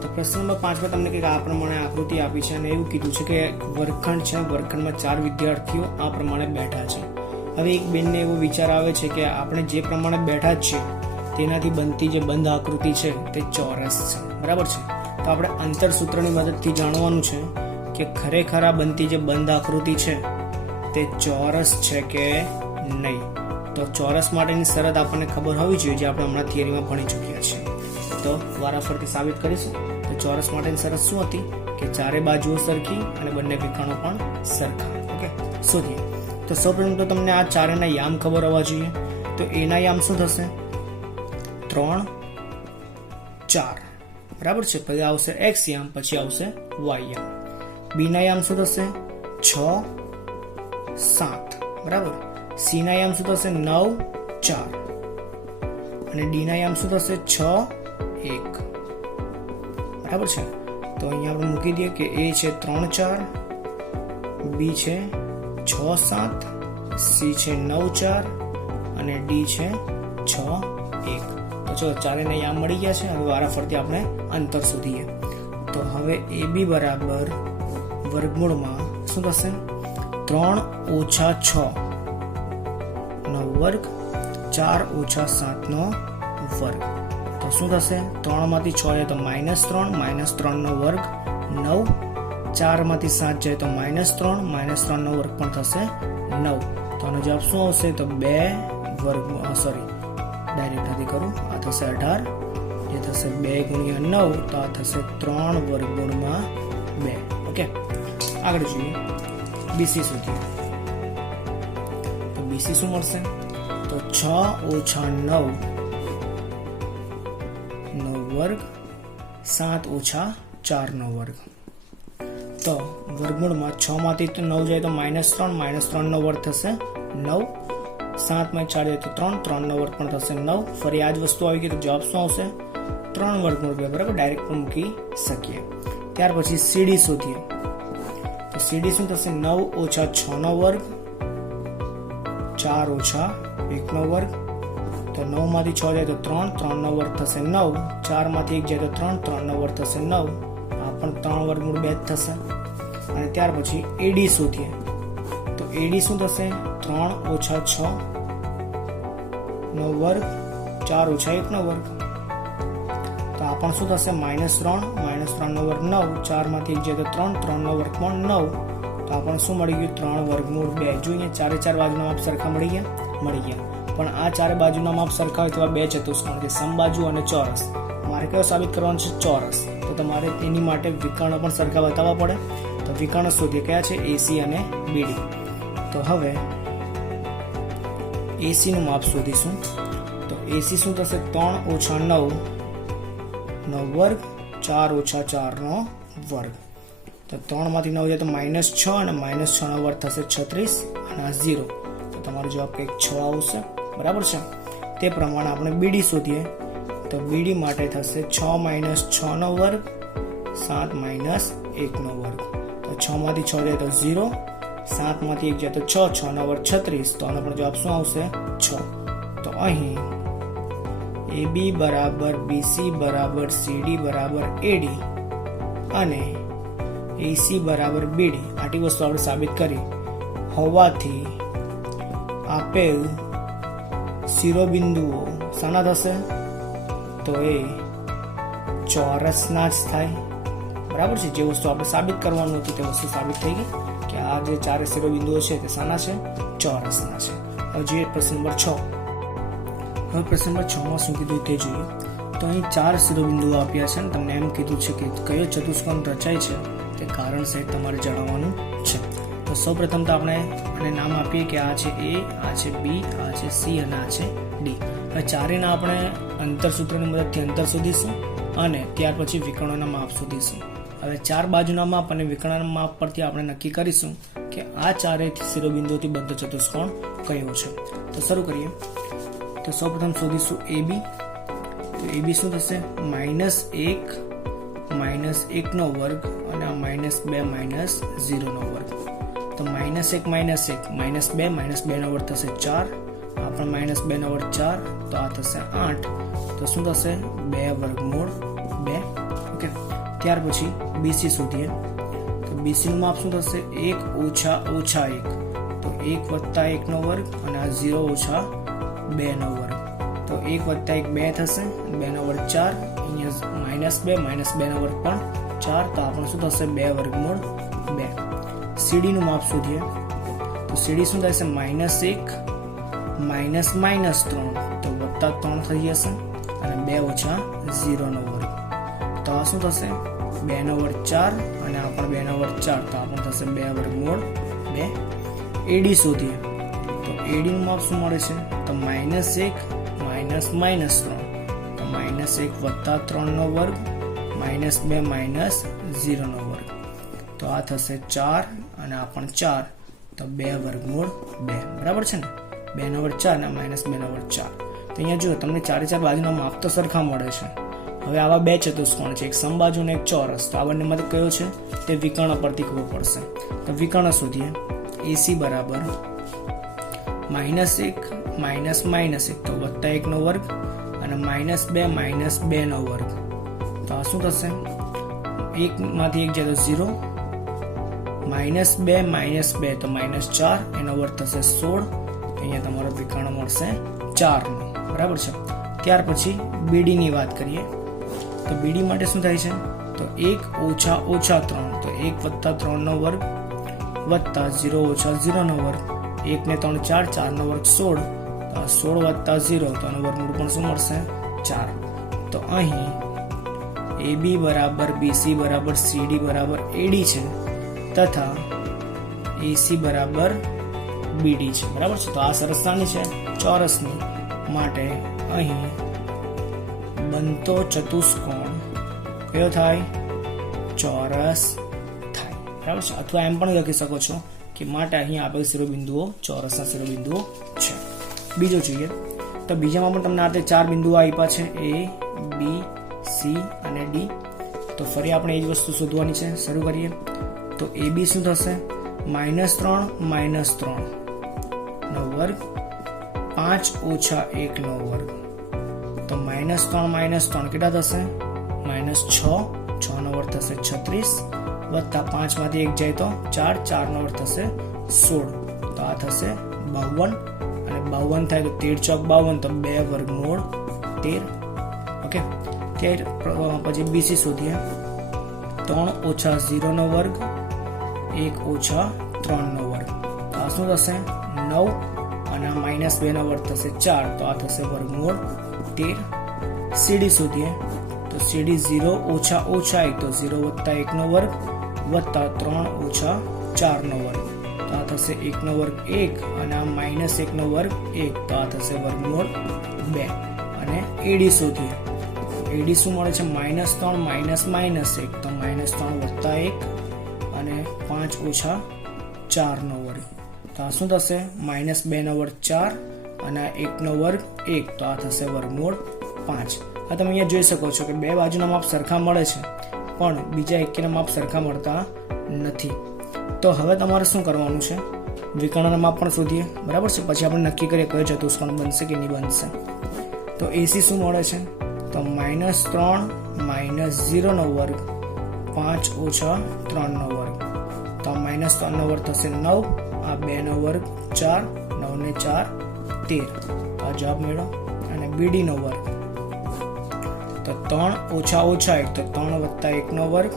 તો પ્રશ્ન નંબર 5 માં તમને કંઈક આ પ્રમાણે આકૃતિ આપી છે અને એવું કીધું છે કે વર્ગખંડ છે, વર્ગખંડમાં 4 વિદ્યાર્થીઓ આ પ્રમાણે બેઠા છે. હવે એક બેનને એવો વિચાર આવે છે કે આપણે જે પ્રમાણે બેઠા જ છે તેનાથી બનતી જે બંધ આકૃતિ છે તે ચોરસ છે, બરાબર છે. તો આપણે અંતર સૂત્રની મદદથી જાણવાનું છે કે ખરેખર આ બનતી જે બંધ આકૃતિ છે તે ચોરસ છે કે નહીં. તો ચોરસ માટેની શરત આપણને ખબર હોવી જોઈએ, જે આપણે હમણાં થિયરીમાં ભણી ચૂક્યા છીએ. તો વારાફરતી સાબિત કરીશું. તો ચોરસ માટેની શરત શું હતી? કે ચારે બાજુઓ સરખી અને બંને વિકર્ણો પણ સરખા. ઓકે, શોધીએ. તો સૌપ્રથમ તો તમને આ ચારેના યામ ખબર હોવા જોઈએ. તો એના યામ શું થશે? 3, 4, બરાબર છે. પછી આવશે x યામ, પછી આવશે y યામ. બી ના યામ શું થશે? 6, 7, બરાબર. સી ના યામ શું થશે? 9, 4, અને ડી ના યામ શું થશે? 6, 1, બરાબર છે. તો અહીંયા આપણે મૂકી દઈએ કે એ છે 3, 4, બી છે 6, 7, સી છે 9, 4 અને ડી છે 6, 1. તો ચલો ચારેને યામ મળી ગયા છે. હવે વારાફરતી આપણે અંતર શોધીએ. તો હવે AB બરાબર વર્ગમૂળમાં શું થશે? 3 ઓછા 6 નો વર્ગ 4 ઓછા 7 નો વર્ગ. તો શું થશે? 3 માંથી 6 જાય તો -3 નો વર્ગ 9, 4 માંથી 7 જાય તો -3 નો વર્ગ પણ થશે 9. તો આનો જવાબ શું આવશે? તો 2 વર્ગ, સોરી ડાયરેક્ટ નથી કરું, આ થશે 18, જે થશે 2 ગુણ્યા 9, તો આ થશે 3 વર્ગમૂળમાં 2. ઓકે, આગળ જોઈએ બીસી સુધી. તો બીસી શું મળશે? તો 6 ઓછા 9 નો વર્ગ 7 ઓછા 4 નો વર્ગ. તો વર્ગમૂળમાં 6 માંથી 9 જાય તો -3 નો વર્ગ થશે 9, 7 માં 4 જાય તો 3 નો વર્ગ પણ થશે 9. ફરી આ જ વસ્તુ આવી ગઈ તો જવાબ શું આવશે? 3 વર્ગમૂળ 2, બરાબર, ડાયરેક્ટ પણ મૂકી શકીએ. ત્યાર પછી સીડી શોધીએ. તો સીડી શું થશે? 9 ઓછા 6 નો વર્ગ 4 ઓછા 1 નો વર્ગ. તો 9 માંથી 6 જાય તો 3 નો વર્ગ થશે 9, 4 માંથી 1 જાય તો 3 નો વર્ગ થશે 9. આ પણ 3 વર્ગમૂળ 2 જ થશે. અને ત્યાર પછી એડી શોધીએ. તો એડી શું થશે? 3 ઓછા 6 નો વર્ગ 4 ઓછા 1 નો વર્ગ. તો આ પણ શું થશે? -3 નો વર્ગ 9, 4 માંથી 1 જાય તો 3 નો વર્ગ પણ 9. તો આ પણ શું મળી ગયું? 3 વર્ગમૂળ 2. જોઈએ ચારે ચાર બાજુના માપ સરખા મળી ગયા. પણ આ ચારે બાજુના માપ સરખા હોય તેવા બે ચતુષ્કોણ કે સમબાજુ અને ચોરસ. મારે કયો સાબિત કરવાનો છે? ચોરસ. તો તમારે એની માટે વિકર્ણ પણ સરખા બતાવવા પડે. તો વિકર્ણ શોધીએ કયા છે, એસી અને બીડી. તો હવે એસી નું માપ શોધીશું. તો એસી શું થશે, 3 ઓછા 9 નો વર્ગ 4 ઓછા 4 નો વર્ગ. તો 3 માંથી 9 જાય તો -6 અને -6 નો વર્ગ થશે 36 અને આ 0. તો તમારો જવાબ કંઈક 6 આવશે. બરાબર છે. તે પ્રમાણે આપણે બીડી શોધીએ. તો બીડી માટે થશે 6 - 6 નો વર્ગ 7 - 1 નો વર્ગ. તો 6 માંથી 6 જાય તો 0, 7 માંથી 1 જાય તો 6, 6 નો વર્ગ 36. તો આનો પણ જવાબ શું આવશે, 6. તો અહીં AB બરાબર BC બરાબર CD બરાબર AD અને AC બરાબર BD આટલી વસ્તુ આપણે સાબિત કરી હોવાથી આપેલ શિરોબિંદુઓ શાના થશે, તો એ ચોરસના જ થાય. બરાબર છે. જે વસ્તુ આપણે સાબિત કરવાનું હતું તે વસ્તુ સાબિત થઈ ગઈ કે આ જે ચારે શિરોબિંદુઓ છે તે શાના છે, ચોરસના છે. હવે જોઈએ પ્રશ્ન નંબર 6. હવે પ્રશ્ન નંબર 6 માં શું કીધું તે જોઈએ. તો અહીં 4 શિરોબિંદુઓ આપ્યા છે અને તમને એમ કીધું છે કે કયો ચતુષ્કોણ રચાય છે તે કારણ સહિત તમારે જણાવવાનું છે. તો સૌપ્રથમ તો આપણે આને નામ આપીએ કે આ છે A, આ છે B, આ છે C અને આ છે D. હવે ચારેયના આપણે અંતરસૂત્રની મદદથી અંતર શોધીશું અને ત્યાર પછી વિકર્ણોના માપ શોધીશું. હવે 4 બાજુના માપ અને વિકર્ણના માપ પરથી આપણે નક્કી કરીશું કે આ ચારેય શિરોબિંદુઓથી બનતો ચતુષ્કોણ કયો છે. તો શરૂ કરીએ. તો સૌપ્રથમ શોધીશું AB. તો AB શું થશે, -1 નો વર્ગ અને આ -2 - 0 નો વર્ગ. તો -1 - 2 નો વર્ગ થશે 4, આ પણ -2 નો વર્ગ 4, તો આ થશે 8. તો શું થશે, 2 વર્ગમૂળ 2. ઓકે. ત્યાર પછી BC શોધીએ. તો BC નું માપ શું થશે, 1 ઓછા 1. તો 1 + 1 નો વર્ગ અને આ 0 ઓછા 2 નો વર્ગ. તો 1 + 1 2 થશે, 2 નો વર્ગ 4, અહીંયા -2 - 2 નો વર્ગ પણ 4, તો આપણને શું થશે, 2 વર્ગમૂળ 2. CD નું માપ શોધીએ. તો CD શું થશે, -1 -3, તો +3 થઈ જશે અને 2 ઓછા 0 નો વર્ગ. તો આ શું થશે, 2 નો વર્ગ 4 અને આ પણ 2 નો વર્ગ 4, તો આ પણ થશે 2 વર્ગમૂળ 2. AD શોધીએ. તો AD નું માપ શું મળે છે, તો -1 - -3, તો -1 + 3 નો વર્ગ -2 - 0 નો વર્ગ. તો આ થશે 4 અને આ પણ 4, તો 2 વર્ગમૂળ 2. બરાબર છે ને. 2 નો વર્ગ 4 અને -2 નો વર્ગ 4. તો અહીંયા જુઓ તમને ચારે ચાર બાજુના માપ તો સરખા મળે છે. હવે આવા બે ચતુષ્કોણ છે, એક સમબાજુ અને એક ચોરસ. તો આ બંનેમાંથી કયો છે તે વિકર્ણ પરથી ખબર પડશે. તો વિકર્ણ શોધીએ. AC બરાબર -1 - -1, તો +1 નો વર્ગ અને -2 - 2 નો વર્ગ. તો આ શું થશે, 1 માંથી 1 જાય તો 0, -2 - 2 તો -4, એનો વર્ગ થશે 16. અહીંયા તમારો વિકર્ણ મળશે 4 નો. બરાબર છે. ત્યાર પછી BD ની વાત કરીએ. તો BD માટે શું થાય છે, તો 1 ઓછા 3, તો 1 + 3 નો વર્ગ વત્તા 0 ઓછા 0 નો વર્ગ. 1 ને 3 4, 4 નો વર્ગ 16, તો 16 + 0, તો આનું વર્ગમૂળ પણ શું મળશે, 4. તો અહીં AB બરાબર BC બરાબર CD બરાબર AD છે તથા AC બરાબર BD છે. બરાબર છે. તો આ સરસતાની છે ચોરસની માટે અહીં બનતો ચતુષ્કોણ કયો થાય, ચોરસ થાય. બરાબર છે. અથવા એમ પણ લખી શકો છો કે માટે અહીં આપેલ શિરોબિંદુઓ ચોરસના શિરોબિંદુઓ છે. બીજો જોઈએ. તો બીજામાં પણ તમને આ 4 બિંદુઓ આપ્યા છે, A, B, C અને D. તો ફરી આપણે એ જ વસ્તુ શોધવાની છે. શરૂ કરીએ. તો AB શું થશે, -3 - 3 નો વર્ગ 5 ઓછા 1 નો વર્ગ. તો -3 - 3 કેટલા થશે, -6, 6 નો વર્ગ થશે 36, વત્તા 5 માંથી 1 જાય તો 4, 4 નો વર્ગ થશે 16, તો આ થશે 52 અને 52 થાય તો 13 ચોક 52, તો 2 વર્ગમૂળ 13. ઓકે. ત્યાર પછી BC શોધીએ. 3 ઓછા 0 નો વર્ગ 1 ઓછા 3 નો વર્ગ. તો આ શું થશે, 9 અને આ -2 નો વર્ગ થશે 4, તો આ થશે વર્ગમૂળ 13. CD શોધીએ. તો તો સીડી 0 ઓછા ઓછા 1 તો 0 વત્તા 1 નો વર્ગ વત્તા 3 ઓછા 4 નો વર્ગ, તો આ થશે 1 નો વર્ગ 1 અને આ માઇનસ 1 નો વર્ગ 1, તો આ થશે વર્ગમૂળ 2. અને એડી શોધીએ. એડી શું મળે છે? -3 માઇનસ માઇનસ 1, તો -3 વત્તા 1 અને 5 ઓછા 4 નો વર્ગ, તો આ શું થશે? -2 નો વર્ગ 4 અને 1 નો વર્ગ 1, તો આ થશે વર્ગમૂળ 5. આ તમે અહીંયા જોઈ શકો છો કે બે બાજુના માપ સરખા મળે છે પણ બીજા એકેના માપ સરખા મળતા નથી. તો હવે તમારે શું કરવાનું છે? વિકર્ણના માપ પણ શોધીએ, બરાબર છે. પછી આપણે નક્કી કરીએ કયો ચતુષ્કોણ બનશે કે નહીં બનશે. તો એસી શું મળે છે? તો -3 -0 નો વર્ગ 5 ઓછા 3 નો વર્ગ, તો -3 નો વર્ગ થશે 9, આ 2 નો વર્ગ 4, 9 ને 4 13, તો આ જવાબ મેળવો. અને બીડી નો વર્ગ તો 3 ઓછા ઓછા 1, તો 3 વત્તા 1 નો વર્ગ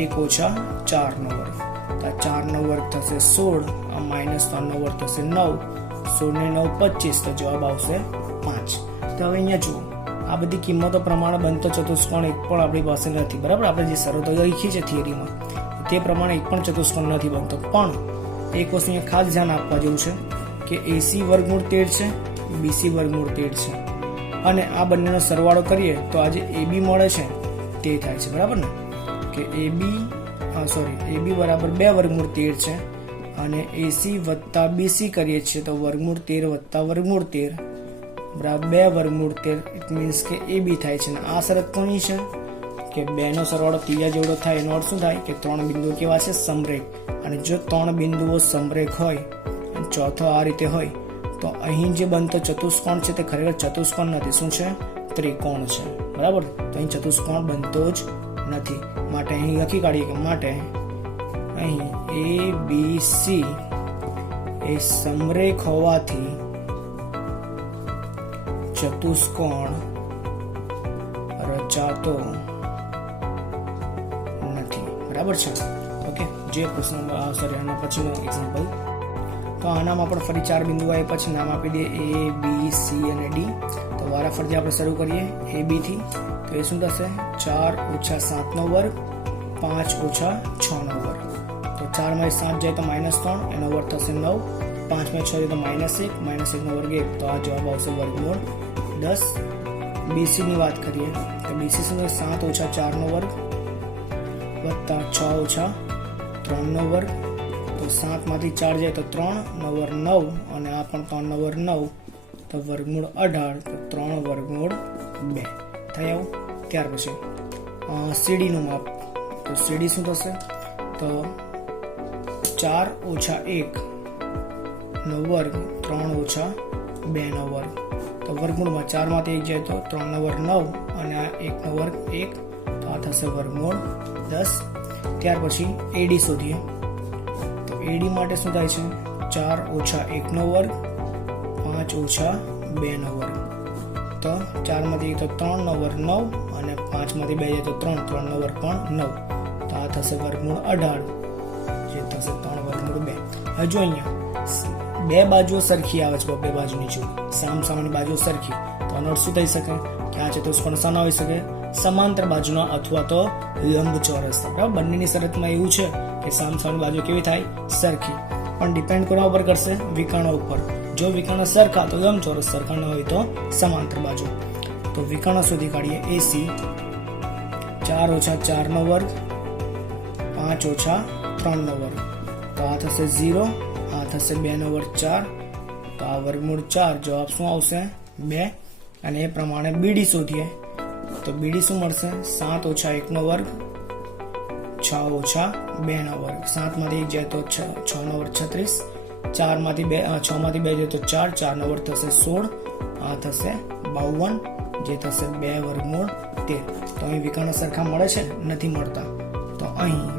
1 ઓછા 4 નો વર્ગ, તો 4 નો વર્ગ થશે 16, આ -3 નો વર્ગ થશે 9, 16 ને 9 25, તો જવાબ આવશે 5. તો હવે અહીંયા જુઓ, આ બધી કિંમતો પ્રમાણે બનતો ચતુષ્કોણ એક પણ આપણી પાસે નથી, બરાબર. આપણે જે શરતો લખી છે થિયરીમાં તે પ્રમાણે એક પણ ચતુષ્કોણ નથી બનતો. પણ એક વસ્તુ અહીંયા ખાસ ધ્યાન આપવા જેવું છે કે એસી વર્ગમૂળ 13 છે, બીસી વર્ગમૂળ 13 છે, અને આ બંનેનો સરવાળો કરીએ તો આજે એબી મળે છે તે થાય છે, બરાબર ને. કે એબી બરાબર 2 વર્ગમૂળ 13 છે, અને એસી વત્તા બીસી કરીએ છીએ તો વર્ગમૂળ 13 વત્તા વર્ગમૂળ 13 બરાબર 2 વર્ગમૂળ 13. ઇટ મીન્સ કે એબી થાય છે. અને આ શરત કોની છે? કે 2 નો સરવાળો ત્રીજા જેવડો થાય. એનો અર્થ શું થાય? કે 3 બિંદુઓ કેવા છે? સમરેખ. અને જો 3 બિંદુઓ સમરેખ હોય અને ચોથો આ રીતે હોય તો અહીં જે બનતો ચતુષ્કોણ છે તે ખરેખર ચતુષ્કોણ નથી. શું છે? ત્રિકોણ છે, બરાબર. તો અહીં ચતુષ્કોણ બનતો જ નથી. માટે અહીં લખી કાઢીએ કે માટે અહીં એ બી સી એ સમરેખ હોવાથી ચતુષ્કોણ રચાતો નથી, બરાબર છે. ઓકે, જે પ્રશ્ન આના પછીનો એક્ઝામ્પલ. તો આનામાં પણ ફરી 4 બિંદુ આવે, પછી નામ આપી દઈએ એ બી સી અને ડી. તો વારાફરતી આપણે શરૂ કરીએ એ બી થી. તો એ શું થશે? 4 ઓછા 7 નો વર્ગ 5 ઓછા 6 નો વર્ગ, તો 4 માં 7 જાય તો -3, એનો વર્ગ થશે 9, 5 માં 6 જાય તો -1, -1 નો વર્ગ 1, તો આ જવાબ આવશે વર્ગમૂળ 10. બીસી ની વાત કરીએ તો બીસી શું? 7 ઓછા 4 નો વર્ગ વત્તા 6 ઓછા 3 નો વર્ગ, તો 7 માંથી 4 જાય તો 3, નો વર્ગ 9, અને આ પણ 3 નો વર્ગ 9, તો વર્ગમૂળ 18, તો 3 વર્ગમૂળ 2 થાય આવું. ત્યાર પછી સીડી નું માપ. તો સીડી શું થશે? તો 4 ઓછા 1 નો વર્ગ 3 ઓછા 2 નો વર્ગ, તો વર્ગમૂળમાં 4 માંથી 1 જાય તો 3 નો વર્ગ 9, અને આ 1 નો વર્ગ 1, તો આ થશે વર્ગમૂળ 10. ત્યાર પછી એડી શોધીએ. તો એડી માટે શું થાય છે? 4 ઓછા 1 નો વર્ગ 5 ઓછા 2 નો વર્ગ, તો 4 માંથી 1 તો 3 નો વર્ગ 9, અને 5 માંથી 2 જાય તો 3 નો વર્ગ પણ 9, તો આ થશે વર્ગમૂળ 18, જે થશે 3 વર્ગમૂળ 2. હવે જો અહીંયા બે બાજુઓ સરખી આવે છે, બે બાજુની જો સામસામેની બાજુઓ સરખી, તો આનો અર્થ શું થઈ શકે? કે આ ચતુષ્કોણ શાના હોઈ શકે? સમાંતર બાજુના અથવા તો લંબચોરસ. બરાબર, બંનેની શરતમાં એવું છે કે સામસામેની બાજુ કેવી થાય? સરખી. પણ ડિપેન્ડ કોના ઉપર કરશે? વિકર્ણ ઉપર. જો વિકર્ણ સરખા તો લંબચોરસ, સરખા ન હોય તો સમાંતર બાજુ. તો વિકર્ણ શોધી કાઢીએ. એસી 4 ઓછા 4 નો વર્ગ 5 ઓછા 3 નો વર્ગ, તો આ થશે 0, આ થશે 2 નો વર્ગ 4, તો આ વર્ગમૂળ 4, જવાબ શું આવશે? 2. અને એ પ્રમાણે બીડી શોધીએ. તો બીડી શું મળશે? 7 ઓછા 1 નો વર્ગ 6 ઓછા 2 નો વર્ગ, 7 માંથી 1 જાય તો 6 નો વર્ગ 36, 4 માંથી 2 6 માંથી 2 જાય તો 4, 4 નો વર્ગ થશે 16, આ થશે 52, જે થશે 2 વર્ગમૂળ 13. તો અહીં વિકર્ણ સરખા મળે છે? નથી મળતા. તો અહીં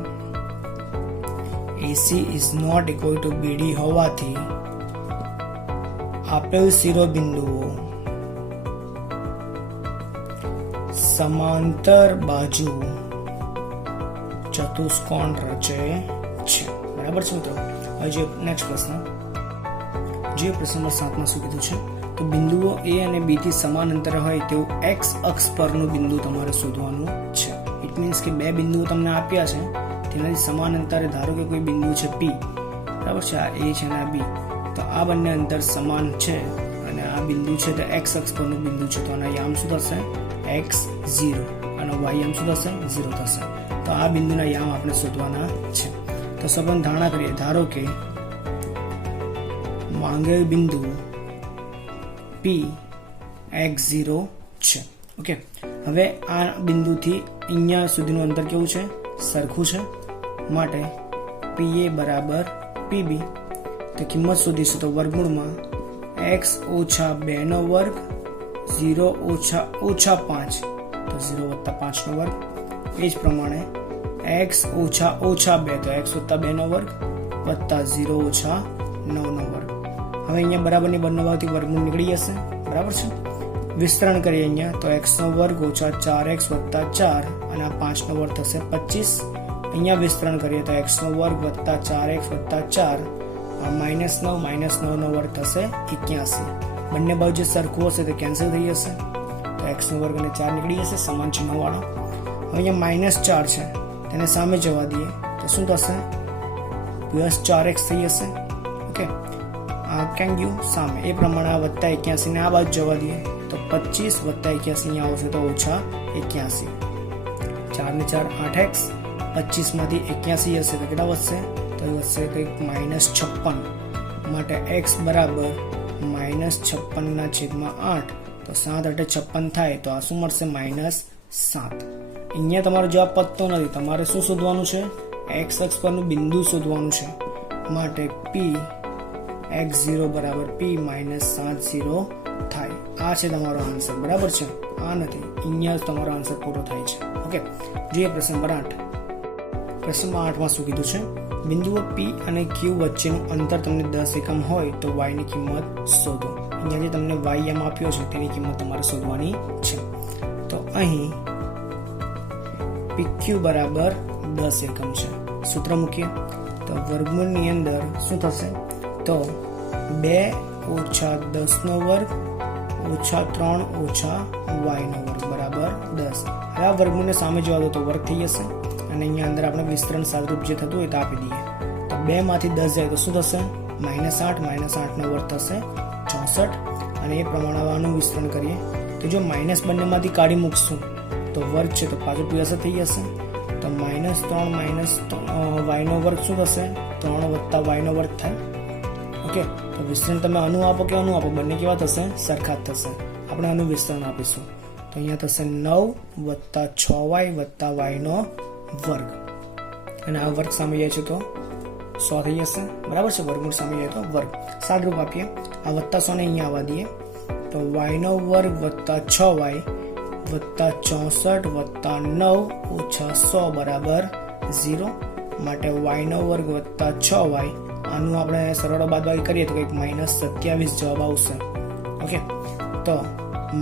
AC is not equal to BD હોવાથી આપેલ શિરોબિંદુઓ સમાંતર બાજુ ચતુષ્કોણ રચે છે. બરાબર છે મિત્રો? હવે જે નેક્સ્ટ પ્રશ્ન, જે પ્રશ્ન નંબર 7 માં શું કીધું છે? તો બિંદુઓ એ અને બી થી સમાન અંતરે હોય તેવું એક્સ અક્ષ પરનું બિંદુ તમારે શોધવાનું છે. ઇટ મીન્સ કે બે બિંદુઓ તમને આપ્યા છે, તેનાથી સમાન અંતરે ધારો કે કોઈ બિંદુ છે પી, બરાબર છે, આ એ છે અને આ બી, તો આ બંને અંતર સમાન છે અને આ બિંદુ છે તે એક્સ અક્ષ પરનું બિંદુ છે, તો આના યામ શું થશે? x0 અને y યામ શું થશે? 0 થશે. તો આ બિંદુના યામ આપણે શોધવાના છે. તો સૌપ્રથમ ધારણા કરીએ, ધારો કે માંગેલ બિંદુ P x0 છે. ઓકે, હવે આ બિંદુથી અહીંયા સુધીનું અંતર કેવું છે? સરખું છે. માટે PA બરાબર PB. તો કિંમત શોધીશું તો વર્ગમૂળમાં x ઓછા 2 નો વર્ગ 0 ઓછા 5, તો 0 વત્તા 5 નો વર્ગ. એ જ પ્રમાણે x ઓછા 2, તો x વત્તા 2 નો વર્ગ વત્તા 0 ઓછા 9 નો વર્ગ. હવે અહીંયા બરાબરની બંને બાજુથી વર્ગમૂળ નીકળી જશે, બરાબર છે. વિસ્તરણ કરીએ અહીંયા તો x નો વર્ગ ઓછા 4x વત્તા 4 અને આ 5 નો વર્ગ થશે 25. અહીંયા વિસ્તરણ કરીએ તો x નો વર્ગ વત્તા 4x વત્તા 4, આ -9 નો વર્ગ થશે 81. બંને બાજુ જે સરખું હશે તે કેન્સલ થઈ જશે, તો x નો વર્ગ અને 4 નીકળી જશે સમાન ચિહ્નવાળો. હવે અહીંયા -4 છે, તેને સામે જવા દઈએ તો શું થશે? +4x થઈ જશે. ઓકે, આ ક્યાં ગયું? સામે. એ પ્રમાણે આ વત્તા 81 ને આ બાજુ જવા દઈએ તો 25 વત્તા 81 અહીંયા આવશે તો ઓછા 81. 4 ને 4 8x, 25 માંથી 81 હશે તો કેટલા વધશે? તો વધશે કંઈક -56. માટે x બરાબર -56 ના છેદમાં 8, તો 7 × 56 થાય તો આ શું મળશે? -7. અહીંયા તમારો જવાબ પતતો નથી, તમારે શું શોધવાનું છે? x અક્ષ પરનું બિંદુ શોધવાનું છે. માટે P x0 બરાબર P -70 થાય. આ છે તમારો આન્સર, બરાબર છે. આ નથી, અહીંયા જ તમારો આન્સર પૂરો થાય છે. ઓકે, જોઈએ પ્રશ્ન નંબર 8. પ્રશ્નમાં 8માં શું કીધું છે? બિંદુઓ P અને Q વચ્ચેનું અંતર તમને 10 એકમ હોય તો y ની કિંમત શોધો. અહીંયા જે તમને y યામ આપ્યો છે તેની કિંમત તમારે શોધવાની છે. તો અહીં PQ બરાબર 10 એકમ છે. સૂત્ર મૂકીએ તો વર્ગમૂળની અંદર શું થશે? તો 2 ઓછા 10 નો વર્ગ ઓછા 3 ઓછા y નો વર્ગ બરાબર 10. હવે આ વર્ગમૂળને સામે જવા દો તો વર્ગ થઈ જશે અને અહીંયા અંદર આપણે વિસ્તરણ સાદુરૂપ જે થતું હોય તો આપી દઈએ. તો 2 માંથી 10 જાય તો શું થશે? -8 નો વર્ગ થશે 64. અને એ પ્રમાણે આનું વિસ્તરણ કરીએ તો જો માઇનસ બંનેમાંથી કાઢી મૂકશું તો વર્ગ છે તો પાછું પ્લસ થઈ જશે. તો -3 y નો વર્ગ શું થશે? 3 વત્તા y નો વર્ગ થાય. ઓકે, તો વિસ્તરણ તમે અનુ આપો કે અનુ આપો, બંને કેવા થશે? સરખા જ થશે. આપણે આનું વિસ્તરણ આપીશું તો અહીંયા થશે 9 વત્તા 6y વત્તા y નો વર્ગ, અને આ વર્ગ સામે જાય છે તો 100 થઈ જશે, બરાબર છે. વર્ગમૂળ સામે જાય તો વર્ગ. સાદરૂપ આપીએ, આ વત્તા 100 ને અહીંયા આવવા દઈએ તો y નો વર્ગ વત્તા 6y વત્તા 64 વત્તા 9 ઓછા 100 બરાબર 0. માટે y નો વર્ગ વત્તા 6y, આનું આપણે સરળ બાદબાકી કરીએ તો કંઈક -27 જવાબ આવશે. ઓકે, તો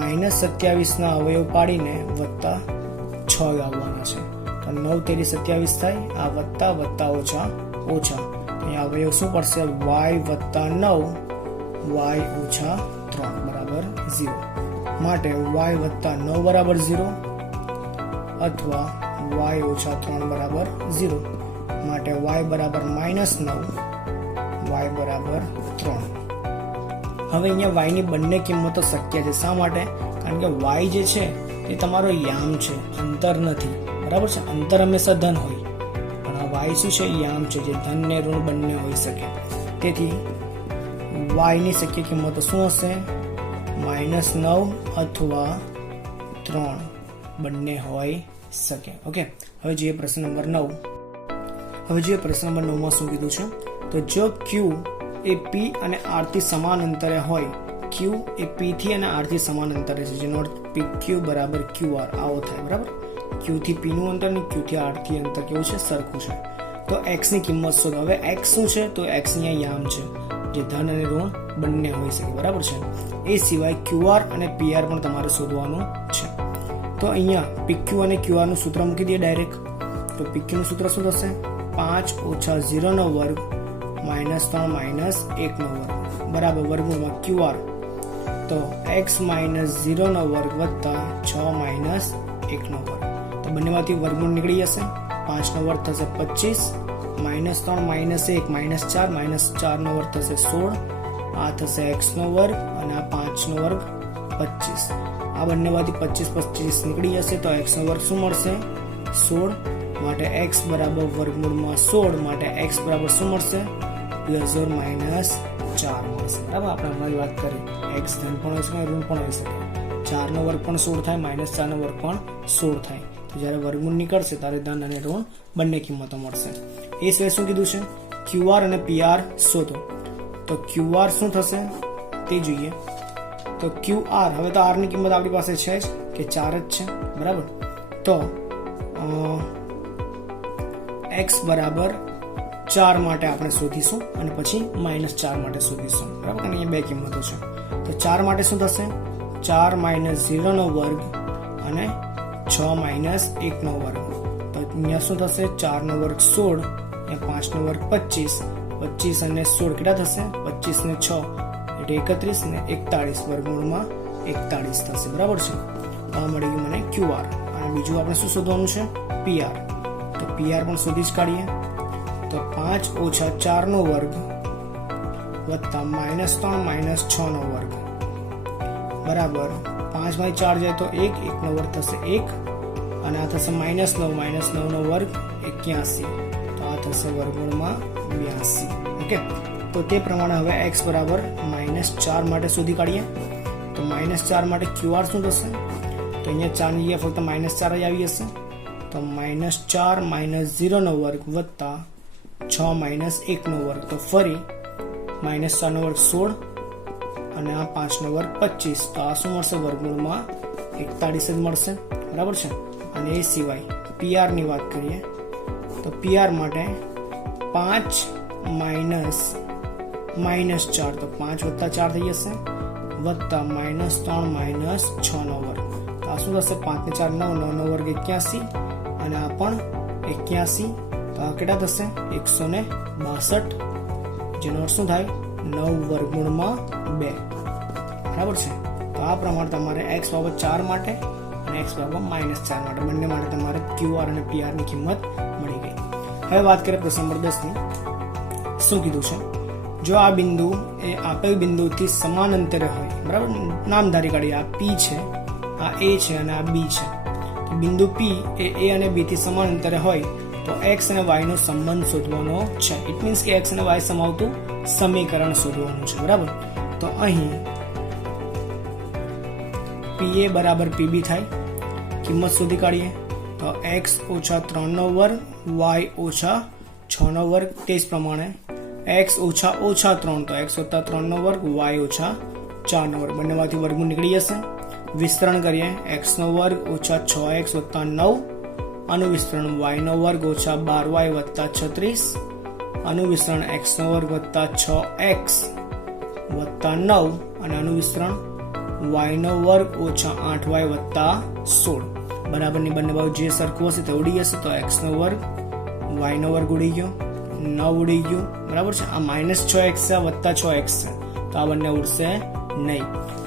-27 ના અવયવ પાડીને વત્તા 6 આવવાના છે. તો 9 તેરી 27 થાય, આ વત્તા વત્તા ઓછા ઓછા, અહીંયા અવયવ શું પડશે? y વત્તા 9 y ઓછા 3 બરાબર 0. માટે y વત્તા 9 બરાબર 0 અથવા y ઓછા 3 બરાબર 0. માટે y બરાબર -9, y બરાબર 3. હવે અહીંયા y ની બંને કિંમતો શક્ય છે. શા માટે? કારણ કે y જે છે એ તમારો યામ છે, અંતર નથી, બરાબર છે. અંતર હંમેશા ધન હોય, પણ આ y શું છે? યામ છે, જે ધન ને ઋણ બંને હોઈ શકે. તેથી y ની શક્ય કિંમતો શું હશે? -9 અથવા 3 બંને હોઈ શકે. ઓકે, હવે જોઈએ પ્રશ્ન નંબર 9. હવે જોઈએ પ્રશ્ન નંબર 9 માં શું કીધું છે? તો જો Q એ P અને R થી સમાન અંતરે હોય, Q એ P થી અને R થી સમાન અંતરે છે, જેનો અર્થ PQ બરાબર QR આવો થાય, બરાબર. Q થી P નું અંતર અને Q થી R થી અંતર કેવું છે? સરખું છે. તો x ની કિંમત શોધો. હવે x શું છે? તો x અહીંયા યામ છે, જે ધન અને ઋણ બંને હોઈ શકે, બરાબર છે. એ સિવાય QR અને PR પણ તમારે શોધવાનું છે. તો અહીંયા PQ અને QR નું સૂત્ર મૂકી દઈએ ડાયરેક્ટ. તો PQ નું સૂત્ર શું થશે? 5 ઓછા 0 નો વર્ગ -3 -1 નો વર્ગ બરાબર વર્ગમૂળમાં QR. તો x માઇનસ 0 નો વર્ગ વત્તા 6 માઇનસ 1 નો વર્ગ. તો બંનેમાંથી વર્ગમૂળ નીકળી જશે. 5 નો વર્ગ થશે 25, માઇનસ 3 માઇનસ 1 માઇનસ 4, માઇનસ 4 નો વર્ગ થશે 16. આ થશે x નો વર્ગ અને આ 5 નો વર્ગ 25. આ બંનેમાંથી 25 નીકળી જશે તો x નો વર્ગ શું મળશે? 16. માટે x બરાબર વર્ગમૂળમાં 16 માટે x બરાબર શું મળશે? પ્લસ ઓર માઇનસ 4 મળશે. બરાબર, આપણે હમણાં વાત કરી x ધન પણ હોઈ શકે ઋણ પણ હોઈ શકે. 4 નો વર્ગ પણ 16 થાય, માઇનસ 4 નો વર્ગ પણ 16 થાય. તો જ્યારે વર્ગમૂળ નીકળશે ત્યારે ધન અને ઋણ બંને કિંમતો મળશે. એ સિવાય શું કીધું છે? QR અને PR શોધો. તો QR શું થશે તે જોઈએ. તો QR, હવે તો R ની કિંમત આપણી પાસે છે જ કે 4 જ છે. બરાબર, તો x બરાબર 4 માટે આપણે શોધીશું અને પછી -4 માટે શોધીશું. બરાબર, અને અહીંયા બે કિંમતો છે. તો 4 માટે શું થશે? 4 માઇનસ 0 નો વર્ગ અને 6 માઇનસ 1 નો વર્ગ. તો અહીંયા શું થશે? 4 નો વર્ગ 16, અહીંયા 5 નો વર્ગ 25, 25 અને 16 કેટલા થશે? 25 ને 6 એટલે 31 ને 41, વર્ગમૂળમાં 41 થશે. બરાબર છે, આ મળી ગયું મને QR. અને બીજું આપણે શું શોધવાનું છે? PR. તો PR પણ શોધી જ કાઢીએ. તો 5 ઓછા 4 નો વર્ગ વત્તા -3 માઇનસ 6 નો વર્ગ બરાબર 5 માંથી 4 જાય તો 1, 1 નો વર્ગ થશે 1 અને આ થશે -9 નો વર્ગ 81. તો આ થશે વર્ગમૂળમાં 82. ઓકે, તો તે પ્રમાણે હવે x બરાબર -4 માટે શોધી કાઢીએ. તો -4 માટે QR શું થશે? તો અહીંયા 4 ની જગ્યાએ ફક્ત -4 જ આવી જશે. તો -4 માઇનસ 0 નો વર્ગ વત્તા 6 માઇનસ 1 નો વર્ગ. તો ફરી -4 નો વર્ગ 16 અને આ 5 નો વર્ગ 25. તો આ શું મળશે? વર્ગમૂળમાં 41 જ મળશે. બરાબર છે. અને એ સિવાય PR ની વાત કરીએ તો PR માટે 5 માઇનસ -4, તો 5 વત્તા 4 થઈ જશે વત્તા -3 માઇનસ 6 નો વર્ગ. તો આ શું થશે? 5 ને 4 9, 9 નો વર્ગ 81 અને આ પણ 81. તો આ કેટલા થશે? 162, જેનો અર્થ શું થાય? 9 વર્ગમૂળમાં 2. બરાબર છે. તો આ પ્રમાણે તમારે x બરાબર 4 માટે અને x બરાબર -4 માટે બંને માટે તમારે QR અને PR ની કિંમત મળી ગઈ. હવે વાત કરીએ પ્રશ્ન નંબર 10 ની. શું કીધું છે? જો આ બિંદુ એ આપેલ બિંદુથી સમાન અંતરે હોય, બરાબર, નામ ધારી કાઢીએ. આ P છે, આ A છે અને આ B છે. બિંદુ P એ A અને B થી સમાન અંતરે હોય તો x અને y નો સંબંધ શોધવાનો છે. ઇટ મીન્સ કે x અને y સમાવતું સમીકરણ શોધવાનું છે. બરાબર, તો અહીં PA બરાબર PB થાય. કિંમત શોધી કાઢીએ. તો x ઓછા 3 નો વર્ગ, y ઓછા 6 નો વર્ગ. તે જ પ્રમાણે x ઓછા 3, તો x વત્તા 3 નો વર્ગ, y ઓછા 4 નો વર્ગ. બંનેમાંથી વર્ગમૂળ નીકળી જશે. વિસ્તરણ કરીએ. x નો વર્ગ ઓછા 6x વત્તા 9, અનુવિસ્તરણ y નો વર્ગ ઓછા 12y વત્તા 36, અનુવિસ્તરણ x નો વર્ગ વત્તા 6x વત્તા 9 અને અનુવિસ્તરણ y નો વર્ગ ઓછા 8y વત્તા 16. બરાબરની બંને બાજુ જે સરખું હશે તે ઉડી જશે. તો x નો વર્ગ, y નો વર્ગ ઉડી ગયો, 9 ઉડી ગયું. બરાબર છે. આ -6x છે, વત્તા 6x છે, તો આ બંને ઉડશે નહીં.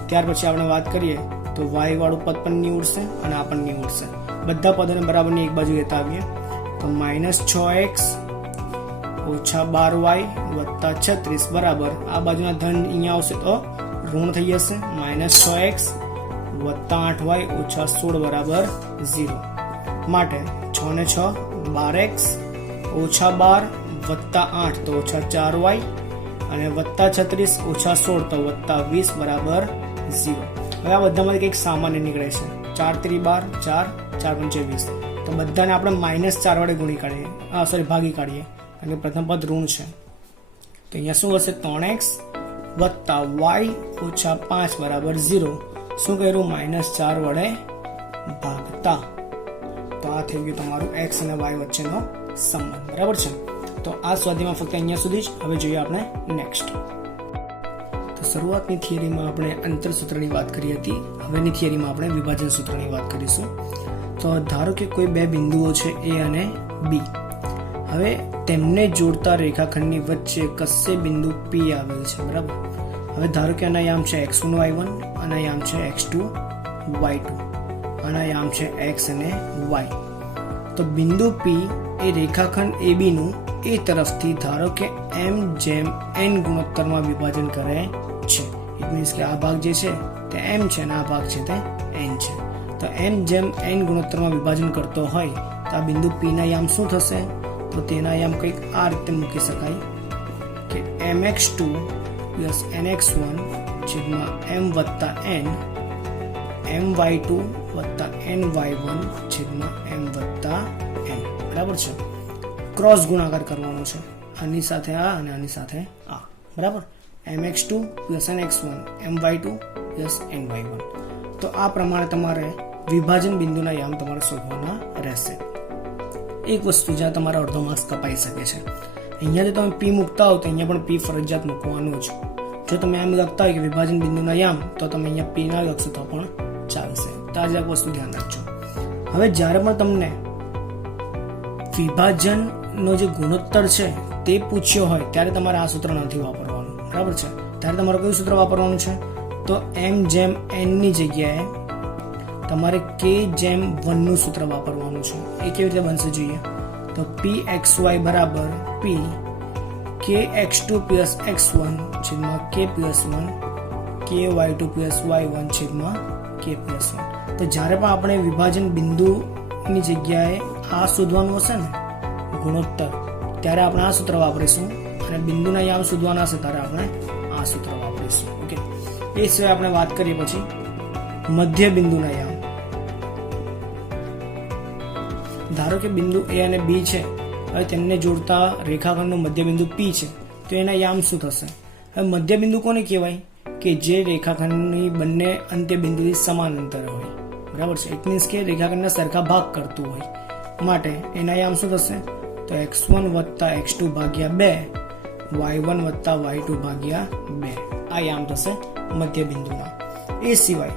ત્યાર પછી આપણે વાત કરીએ તો y વાળું પદ પણ નહીં ઉડશે અને આ પણ નહીં ઉડશે. બધા પદોને બરાબરની એક બાજુ લેતા આવીએ. તો -6x ઓછા 12y વત્તા 36 બરાબર આ બાજુના ધન અહીંયા આવશે તો ઋણ થઈ જશે. -6x વત્તા 8y ઓછા 16 બરાબર 0. માટે 6 ને 6 12x ઓછા 12 વત્તા 8 તો ઓછા 4y અને વત્તા 36 ઓછા 16 તો વત્તા 20 બરાબર 0. હવે આ બધામાંથી કંઈક સામાન્ય નીકળે છે. 4 3 12, 4 4 5 20. તો બધાને આપણે -4 વડે ગુણી કાઢીએ, ભાગી કાઢીએ, કારણ કે પ્રથમ પદ ઋણ છે. તો અહીંયા શું હશે? 3x વત્તા y ઓછા 5 બરાબર 0. શું કર્યું? -4 વડે ભાગતા. તો આ થઈ ગયું તમારું x અને y વચ્ચેનો સંબંધ. બરાબર છે. તો આ સ્વાધ્યાયમાં ફક્ત અહીંયા સુધી જ. હવે જોઈએ આપણે નેક્સ્ટ. તો શરૂઆતની થિયરીમાં આપણે અંતર સૂત્રની વાત કરી હતી. હવેની થિયરીમાં આપણે વિભાજન સૂત્રની વાત કરીશું. તો ધારો કે કોઈ બે બિંદુઓ છે A અને B. હવે તેમને જોડતા રેખાખંડની વચ્ચે કશે બિંદુ P આવેલ છે. બરાબર, હવે ધારો કે આના યામ છે x1 y1, આના યામ છે x2 y2, આના યામ છે x અને y. તો બિંદુ P એ રેખાખંડ AB નું એ તરફથી ધારો કે m/n ગુણોત્તરમાં વિભાજન કરે છે. ઇટ મીન્સ કે આ ભાગ જે છે તે m છે અને આ ભાગ છે તે n છે. તો m/n ગુણોત્તરમાં વિભાજન કરતો હોય તો આ બિંદુ P ના યામ શું થશે? તો તેના યામ કંઈક આ રીતે મૂકી શકાય કે mx2 + nx1 છેદમાં m + n, my2 + ny1 છેદમાં m + n. બરાબર છે. ક્રોસ ગુણાકાર કરવાનો છે, આની સાથે આ અને આની સાથે આ. બરાબર. mx2 + nx1 my2 + ny1. તો આ પ્રમાણે તમારે વિભાજન બિંદુના યામ તમારે શોધવાના રહેશે. એક વસ્તુ જ્યાં તમારા અડધો માર્ક્સ કપાઈ શકે છે, અહીંયાથી તમે P મૂકતા હો તો અહીંયા પણ P ફરજિયાત મૂકવાનું જ. જો તમે એમ લખતા હોય કે વિભાજન બિંદુના યામ, તો તમે અહીંયા P ના લખશો તો પણ ચાલશે. તો આ જ એક વસ્તુ ધ્યાન રાખજો. હવે જ્યારે પણ તમને વિભાજનનો જે ગુણોત્તર છે તે પૂછ્યો હોય ત્યારે તમારે આ સૂત્ર નથી વાપરવાનું. બરાબર છે. ત્યારે તમારે કયું સૂત્ર વાપરવાનું છે? તો m/n ની જગ્યાએ તમારે k/1 નું સૂત્ર વાપરવાનું છે. એ કેવી રીતે બનશે જોઈએ? તો pxy બરાબર p kx2 + x1 છેદમાં k + 1 ky2 + y1 છેદમાં k + 1. તો જ્યારે પણ આપણે વિભાજન બિંદુની જગ્યાએ આ શોધવાનું હશે ને ગુણોત્તર, ત્યારે આપણે આ સૂત્ર વાપરીશું, અને બિંદુના યામ શોધવાના હશે ત્યારે આપણે આ સૂત્ર વાપરીશું. ઓકે. એ સિવાય આપણે વાત કરીએ પછી મધ્ય બિંદુના યામ. ધારો કે બિંદુ A અને B છે, હવે તેમને જોડતા રેખાખંડનું મધ્ય બિંદુ P છે, તો એના યામ શું થશે? હવે મધ્ય બિંદુ કોને કહેવાય? કે જે રેખાખંડની બંને અંત્ય બિંદુથી સમાન અંતર હોય. બરાબર છે. ઇટ મીન્સ કે રેખાખંડના સરખા ભાગ કરતું હોય. માટે એના યામ શું થશે? તો x1 + x2 / 2 y1 + y2 / 2. આ યામ થશે મધ્ય બિંદુના. એ સિવાય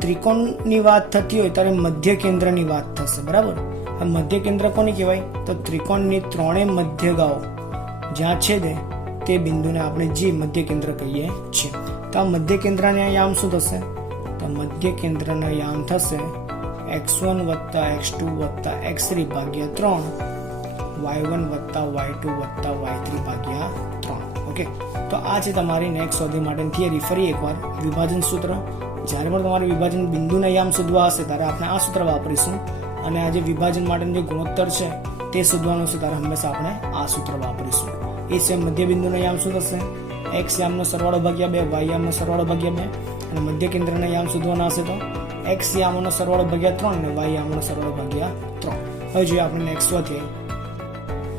ત્રિકોણની વાત થતી હોય ત્યારે મધ્ય કેન્દ્રની વાત થશે. બરાબર. આ મધ્ય કેન્દ્ર કોને કહેવાય? તો ત્રિકોણની ત્રણેય મધ્યગાઓ જ્યાં છેદે તે બિંદુને આપણે G મધ્ય કેન્દ્ર કહીએ છીએ. તો આ મધ્ય કેન્દ્રના યામ શું થશે? તો મધ્ય કેન્દ્રના યામ થશે x1 + x2 + x3 / 3 y1 + y2 + y3 / 3. Okay. તો આ છે તમારી નેક્સ્ટ સ્વાધ્યાય માટેની થિયરી. ફરી એકવાર વિભાજન સૂત્ર. જ્યારે પણ તમારે વિભાજન બિંદુના યામ શોધવા હશે ત્યારે આપણે આ સૂત્ર વાપરીશું, અને આ જે વિભાજન માટેનું જે ગુણોત્તર છે તે શોધવાનું છે ત્યારે હંમેશા આપણે આ સૂત્ર વાપરીશું. એ છે મધ્ય બિંદુના યામ શું થશે? x યામનો સરવાળો ભાગ્યા 2, y યામનો સરવાળો ભાગ્યા 2, અને મધ્ય કેન્દ્રના યામ શોધવાના હશે તો x યામોનો સરવાળો ભાગ્યા 3 અને y યામનો સરવાળો ભાગ્યા 3. હવે જોઈએ આપણે નેક્સ્ટ સ્વાધ્યાય.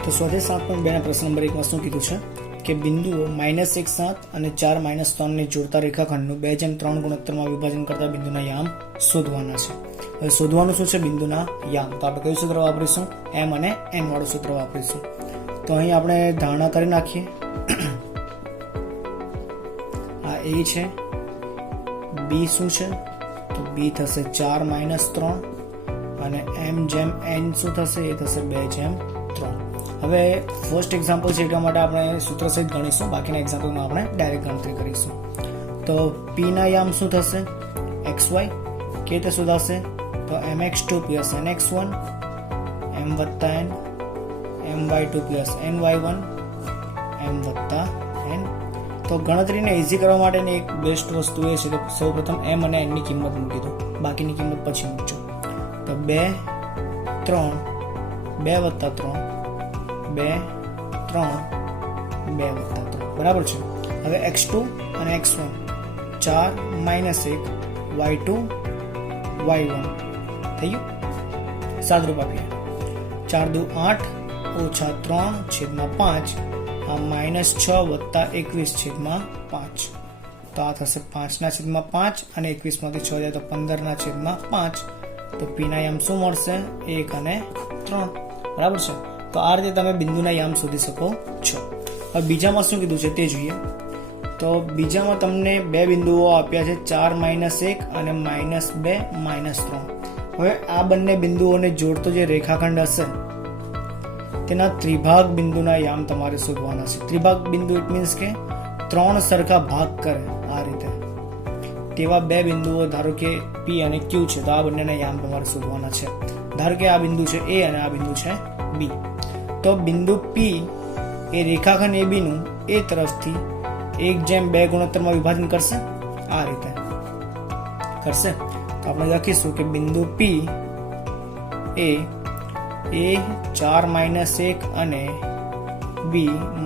તો સ્વાધ્યાય 7.2 ના પ્રશ્ન નંબર 1 માં શું કીધું છે કે બિંદુઓ -1 7 અને 4 -3 ને જોડતા રેખાખંડનું 2/3 ગુણોત્તરમાં વિભાજન કરતા બિંદુના યામ શોધવાના છે. હવે શોધવાનું શું છે? બિંદુના યામ. તો આપણે કયું સૂત્ર વાપરીશું? m અને n વાળું સૂત્ર વાપરીશું. તો અહીં આપણે ધારણા કરી નાખીએ. આ a છે, b શું છે? તો b થશે 4 - 3, અને m/n શું થશે? એ થશે 2/3. હવે ફર્સ્ટ એક્ઝામ્પલ છે એટલા માટે આપણે સૂત્ર સહિત ગણીશું, બાકીના એક્ઝામ્પલમાં આપણે ડાયરેક્ટ ગણતરી કરીશું. તો p ના યામ શું થશે? xy. કે તે શોધાશે તો mx2 + nx1 m + n my2 + ny1 m + n. તો ગણતરીને ઇઝી કરવા માટેની એક બેસ્ટ વસ્તુ એ છે કે સૌપ્રથમ m અને n ની કિંમત મૂકી દો, બાકીની કિંમત પછી મૂકજો. તો 2 3 2 + 3 2 3 2 + 3. બરાબર છે. હવે x2 અને x1 4 - 1 y2 y1 થઈ ગયું. સાદરૂપ આપીએ. 4 દુ 8 -3 છેદમાં 5, આ -6 + 21 5. તો આ થશે 5/5, અને 21 માંથી 6 જાય તો 15/5. તો p ના યામ શું મળશે? 1 અને 3. બરાબર છે. તો આ રીતે તમે બિંદુના યામ શોધી શકો છો. હવે બીજામાં શું કીધું છે તે જોઈએ. તો બીજામાં તમને બે બિંદુઓ આપ્યા છે, 4 - 1 અને -2 -3. હવે આ બંને બિંદુઓને જોડતો જે રેખાખંડ હશે તેના ત્રિભાગ બિંદુના યામ તમારે શોધવાના છે. ત્રિભાગ બિંદુ ઇટ મીન્સ કે 3 સરખા ભાગ કરે આ રીતે તેવા બે બિંદુઓ ધારો કે P અને Q છે, તો આ બંનેના યામ તમારે શોધવાના છે. ધારો કે આ બિંદુ છે A અને આ બિંદુ છે B, તો બિંદુ P એ રેખાખંડ AB નું એ તરફથી 1:2 ગુણોત્તરમાં વિભાજન કરશે આ રીતે કરશે. તો આપણે લખીશું કે બિંદુ P એ A4-1 અને B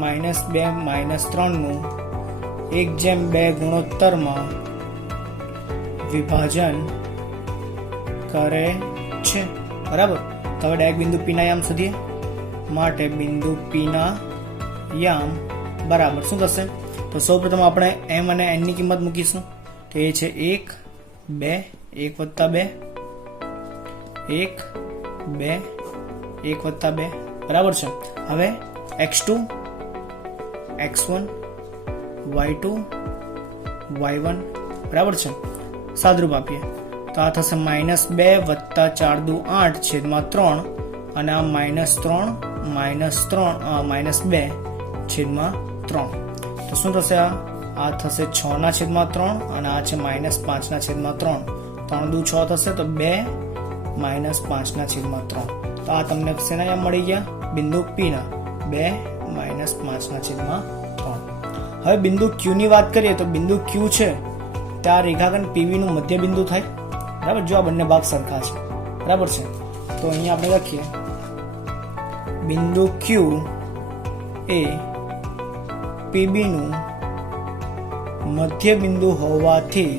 -2 નું 1:2 ગુણોત્તરમાં વિભાજન કરે છે, બરાબર. તો હવે ડાયરેક્ટ બિંદુ P ના યામ શોધીએ. માટે બિંદુ P ના યામ બરાબર શું થશે? તો સૌપ્રથમ આપણે m અને n ની કિંમત મૂકીશું. તો એ છે 1, 2, 1 + 2, 1, 2, 1 + 2, બરાબર છે. હવે x2, x1, y2, y1, બરાબર છે. સાદરૂપ આપીએ તો આ થશે -2 + 4 × 8 છેદમાં 3 અને આ -2 છેદમાં 3. તો શું થશે? આ થશે 6/3 અને આ છે -5/3. 3 દુ 6 થશે તો 2 -5/3. તો આ તમને શેના યામ મળી ગયા? બિંદુ P ના 2 -5/3. હવે બિંદુ Q ની વાત કરીએ તો બિંદુ Q છે ત્યાં રેખાખંડ PV નું મધ્ય બિંદુ થાય, બરાબર. જો આ બંને ભાગ સરખા છે, બરાબર છે. તો અહીંયા આપણે લખીએ બિંદુ Q એ PB નું મધ્ય બિંદુ હોવાથી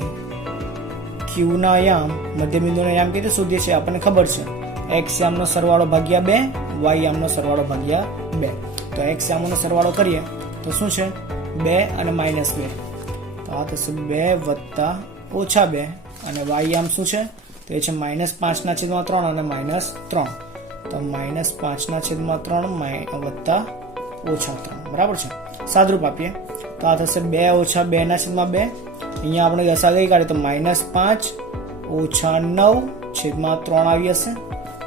Q ના યામ મધ્ય બિંદુના યામ કેવી રીતે શોધીએ છીએ આપણને ખબર છે. x યામનો સરવાળો ભાગ્યા 2, y યામનો સરવાળો ભાગ્યા 2. તો x યામનો સરવાળો કરીએ તો શું છે? 2 અને -2. તો આ થશે 2 + -2 અને y યામ શું છે? તો એ છે -5/3 અને -3. તો -5/3 + -3, બરાબર છે. સાદરૂપ આપીએ તો આ થશે 2 - 2/2. અહીંયા આપણે દશા ગઈ કાઢીએ તો -5 - 9/3 આવી હશે.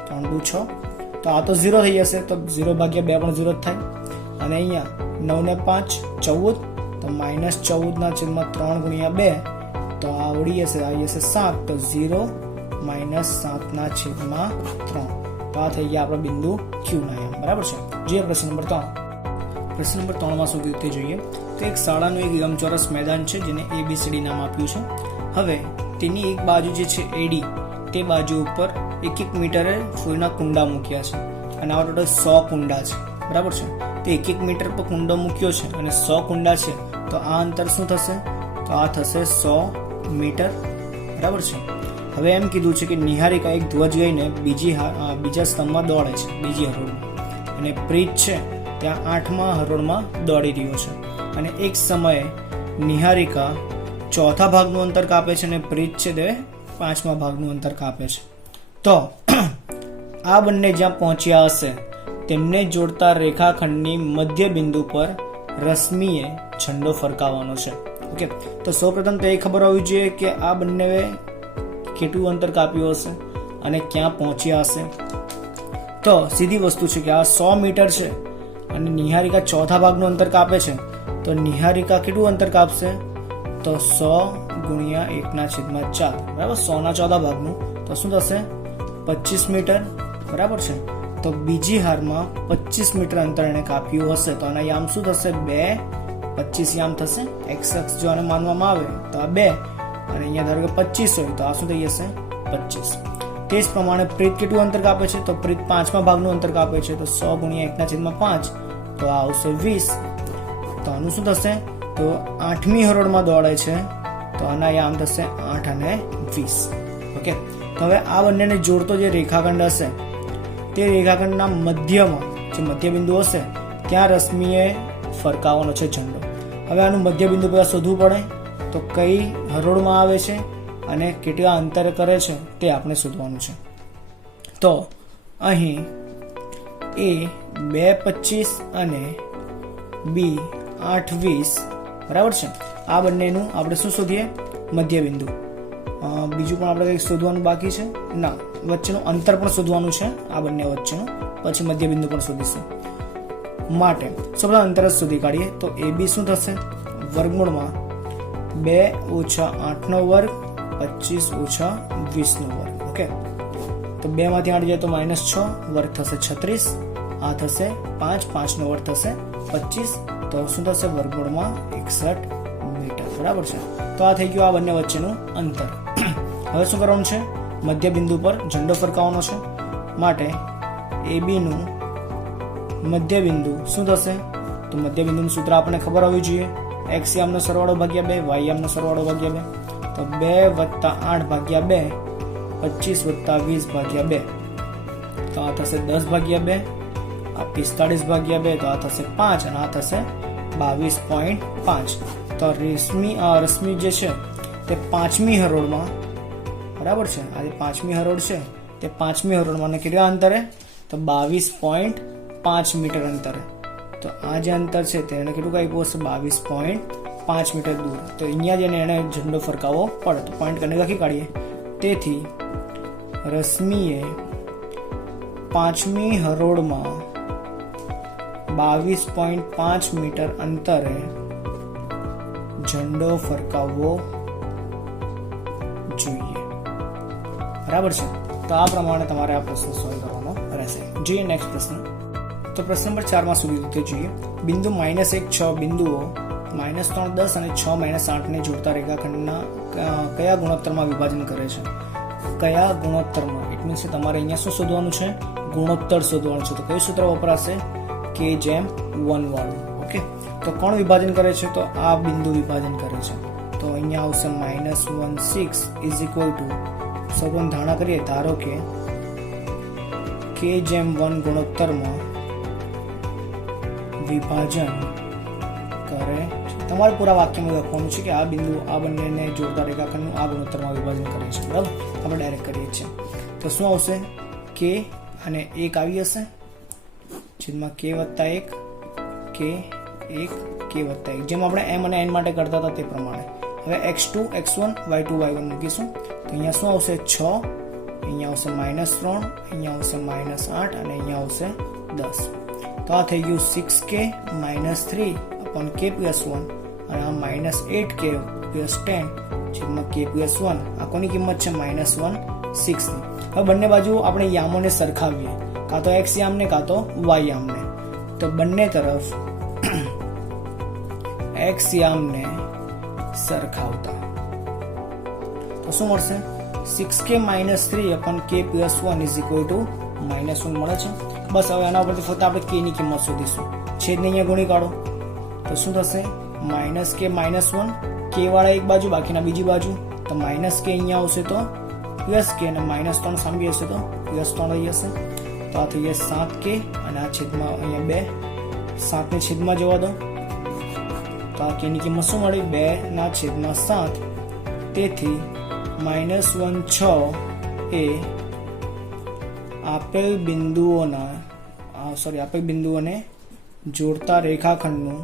3 દુ 6. તો આ તો 0 થઈ જશે, તો 0/2 પણ 0 જ થાય. અને અહીંયા 9 ને 5 14, તો -14/3 × 2, તો આ ઉડી જશે, આવી જશે 7. તો 0 - 7/3. તો આ થઈ ગયા આપણા બિંદુ Q ના યામ, બરાબર છે. જોઈએ પ્રશ્ન નંબર 3. પ્રશ્ન નંબર 3 માં શું કીધું તે જોઈએ. તો એક શાળાનું એક લંબચોરસ મેદાન છે જેને ABCD નામ આપ્યું છે. હવે તેની એક બાજુ જે છે AD, તે બાજુ ઉપર 1-1 મીટરે ફૂલના કુંડા મૂક્યા છે અને આ ટોટલ 100 કુંડા છે, બરાબર છે. તો 1-1 મીટર પર કુંડો મૂક્યો છે અને 100 કુંડા છે, તો આ અંતર શું થશે? તો આ થશે 100 મીટર, બરાબર છે. હવે એમ કીધું છે કે નિહારિકા એક ધ્વજ લઈને બીજા સ્તંભમાં દોડે છે, બીજી હરોળમાં, અને પ્રીત છે ત્યાં 8મા હરોળમાં દોડી રહ્યો છે. અને એક સમયે નિહારિકા 4થા ભાગનું અંતર કાપે છે અને પ્રીત છે તે 5મા ભાગનું અંતર કાપે છે. તો આ બંને જ્યાં પહોંચ્યા હશે તેમને જોડતા રેખાખંડની મધ્ય બિંદુ પર રશ્મિએ ઝંડો ફરકાવવાનો છે. ઓકે, તો સૌપ્રથમ તો એ ખબર હોવી જોઈએ કે આ બંને કેટલું અંતર કાપ્યું હશે અને ક્યાં પહોંચ્યા હશે. તો સીધી વસ્તુ છે કે આ 100 મીટર છે અને નિહારિકા 4થા ભાગનું અંતર કાપે છે, તો નિહારિકા કેટલું અંતર કાપશે? તો 100 × 1/4, બરાબર. 100ના 4થા ભાગનું, તો શું થશે? 25 મીટર, બરાબર છે. તો બીજી હારમાં 25 મીટર અંતર એને કાપ્યું હશે, તો આના યામ શું થશે? 2, 25 યામ થશે. x અક્ષ જો આને માનવામાં આવે તો આ 2 અને અહીંયા ધારો કે 25 હોય તો આ શું થઈ જશે? 25. તે જ પ્રમાણે પ્રીત કેટલું અંતર કાપે છે? તો પ્રીત 5મા ભાગનું અંતર કાપે છે, તો 100 × 1/5, તો આ આવશે 20. તો આનું શું થશે? તો 8મી હરોળમાં દોડે છે, તો આના યામ થશે 8 અને 20. ઓકે, તો હવે આ બંનેને જોડતો જે રેખાખંડ હશે તે રેખાખંડના મધ્યમાં જે મધ્યબિંદુ હશે ત્યાં રશ્મિએ ફરકાવવાનો છે ઝંડો. હવે આનું મધ્યબિંદુ પહેલા શોધવું પડે, તો કઈ હરોળમાં આવે છે અને કેટલા અંતર કરે છે તે આપણે શોધવાનું છે. તો અહીં A 2:25 અને B 8:20, બરાબર છે. આ બંનેનું આપણે શું શોધીએ? મધ્યબિંદુ. બીજું પણ આપણે કંઈક શોધવાનું બાકી છે? ના, વચ્ચેનું અંતર પણ શોધવાનું છે આ બંને વચ્ચેનું, પછી મધ્યબિંદુ પણ શોધીશું. માટે સૌપ્રથમ અંતર જ શોધી કાઢીએ. તો AB શું થશે? વર્ગમૂળમાં 2 ઓછા 8 નો વર્ગ 25 ઓછા 20 નો વર્ગ. ઓકે, તો 2 માંથી 8 જાય તો -6, વર્ગ થશે 36, આ થશે 5, 5 નો વર્ગ થશે 25, તો શું થશે વર્ગમૂળમાં 61 મીટર. બરાબર છે. તો આ થઈ ગયું આ બંને વચ્ચેનું અંતર. હવે શું કરવાનું છે? મધ્ય બિંદુ પર ઝંડો ફરકાવવાનો છે. માટે AB નું મધ્ય બિંદુ શું થશે? તો મધ્ય બિંદુનું સૂત્ર આપણને ખબર હોવી જોઈએ. x યામનો સરવાળો ભાગ્યા 2, y યામનો સરવાળો ભાગ્યા 2. તો 2 + 8 ભાગ્યા 2, 25 + 20 ભાગ્યા 2, તો આ થશે 10 ભાગ્યા 2, આ 45 ભાગ્યા 2, તો આ થશે 5 અને આ થશે 22.5. તો રશ્મિ જે છે તે 5મી હરોળમાં, બરાબર છે, આ જે 5મી હરોળ છે તે 5મી હરોળમાં કેટલા અંતરે? તો 22.5 મીટર અંતરે. તો આ જે અંતર છે તેને કેટલું આપ્યું હશે? 22.5 મીટર દૂર. તો અહીંયા જઈને એને ઝંડો ફરકાવવો પડે. તો પોઈન્ટ કરીને લખી કાઢીએ. તેથી રશ્મિએ 5મી હરોળમાં 22.5 મીટર અંતરે ઝંડો ફરકાવવો જોઈએ. બરાબર છે. તો આ પ્રમાણે તમારે આ પ્રશ્ન સોલ્વ કરવાનો રહેશે. જોઈએ નેક્સ્ટ પ્રશ્ન. તો પ્રશ્ન નંબર 4 માં શું કીધું તે જોઈએ. બિંદુ -1, 6 બિંદુઓ -3, 10 અને 6, -8 ને જોડતા રેખાખંડના કયા ગુણોત્તરમાં વિભાજન કરે છે? કયા ગુણોત્તરમાં? ઇટ મીન્સ તમારે અહીંયા શું શોધવાનું છે? ગુણોત્તર શોધવાનું છે. તો કયું સૂત્ર વપરાશે? K/1 વાળું. ઓકે, તો કોણ વિભાજન કરે છે? તો આ બિંદુ વિભાજન કરે છે. તો અહીંયા આવશે -1, 6 સૌપ્રથમ ધારણા કરીએ. ધારો કે K/1 ગુણોત્તરમાં વિભાજન કરે છે. તમારે પૂરા વાક્યમાં લખવાનું છે કે આ બિંદુ આ બંનેને જોડતા રેખાખંડનું આ ગુણોત્તરમાં વિભાજન કરે છે. બરાબર, આપણે ડાયરેક્ટ કરીએ છીએ. તો શું આવશે? K અને 1 આવી હશે છેદમાં K + 1, K 1, K + 1, જેમ આપણે m અને n માટે કરતા હતા તે પ્રમાણે. હવે x2, x1, y2, y1 મૂકીશું. તો અહીંયા શું આવશે? 6, અહીંયા આવશે -3, અહીંયા આવશે -8 અને અહીંયા આવશે 10. તો આ થઈ ગયું 6k - 3 / k + 1 અને આ -8k + 10 છેદમાં k + 1. આ કોની કિંમત છે? -1, 6 ની. હવે બંને બાજુ આપણે યામોને સરખાવીએ, કાં તો x યામને કાં તો y યામને. તો બંને તરફ x યામને સરખાવતા તો શું મળશે? 6k - 3 / k + 1 -1 મળે છે. બસ હવે આના ઉપરથી ફક્ત આપણે k ની કિંમત શોધીશું. છેદને અહીંયા ગુણી કાઢો તો શું થશે? -k - 1, k વાળા એક બાજુ, બાકીના બીજી બાજુ. તો -k અહીંયા આવશે તો +k અને -3 સામે હશે તો +3 અહીં હશે. તો આ થઈ જશે 7k અને આ છેદમાં અહીંયા 2, 7 ને છેદમાં જવા દો. તો આ k ની કિંમત શું મળી? 2/7. તેથી -1/6 એ આપેલ બિંદુઓને જોડતા રેખાખંડનું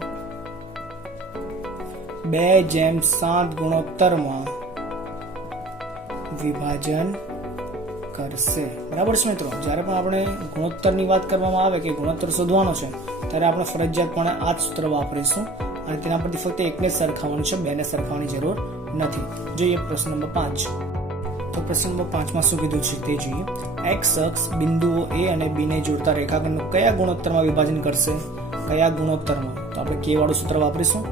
2/7 ગુણોત્તરમાં વિભાજન કરશે. બરાબર છે મિત્રો? જ્યારે પણ આપણે ગુણોત્તરની વાત કરવામાં આવે કે ગુણોત્તર શોધવાનો છે ત્યારે આપણે ફરજિયાતપણે આ જ સૂત્ર વાપરીશું અને તેના પરથી ફક્ત એકને જ સરખાવવાનું છે, બેને સરખાવવાની જરૂર નથી. જોઈએ પ્રશ્ન નંબર 5. તો પ્રશ્ન નંબર 5 માં શું કીધું છે તે જોઈએ. x અક્ષ બિંદુઓ a અને b ને જોડતા રેખાખંડનું કયા ગુણોત્તરમાં વિભાજન કરશે? કયા ગુણોત્તરમાં? તો આપણે k વાળું સૂત્ર વાપરીશું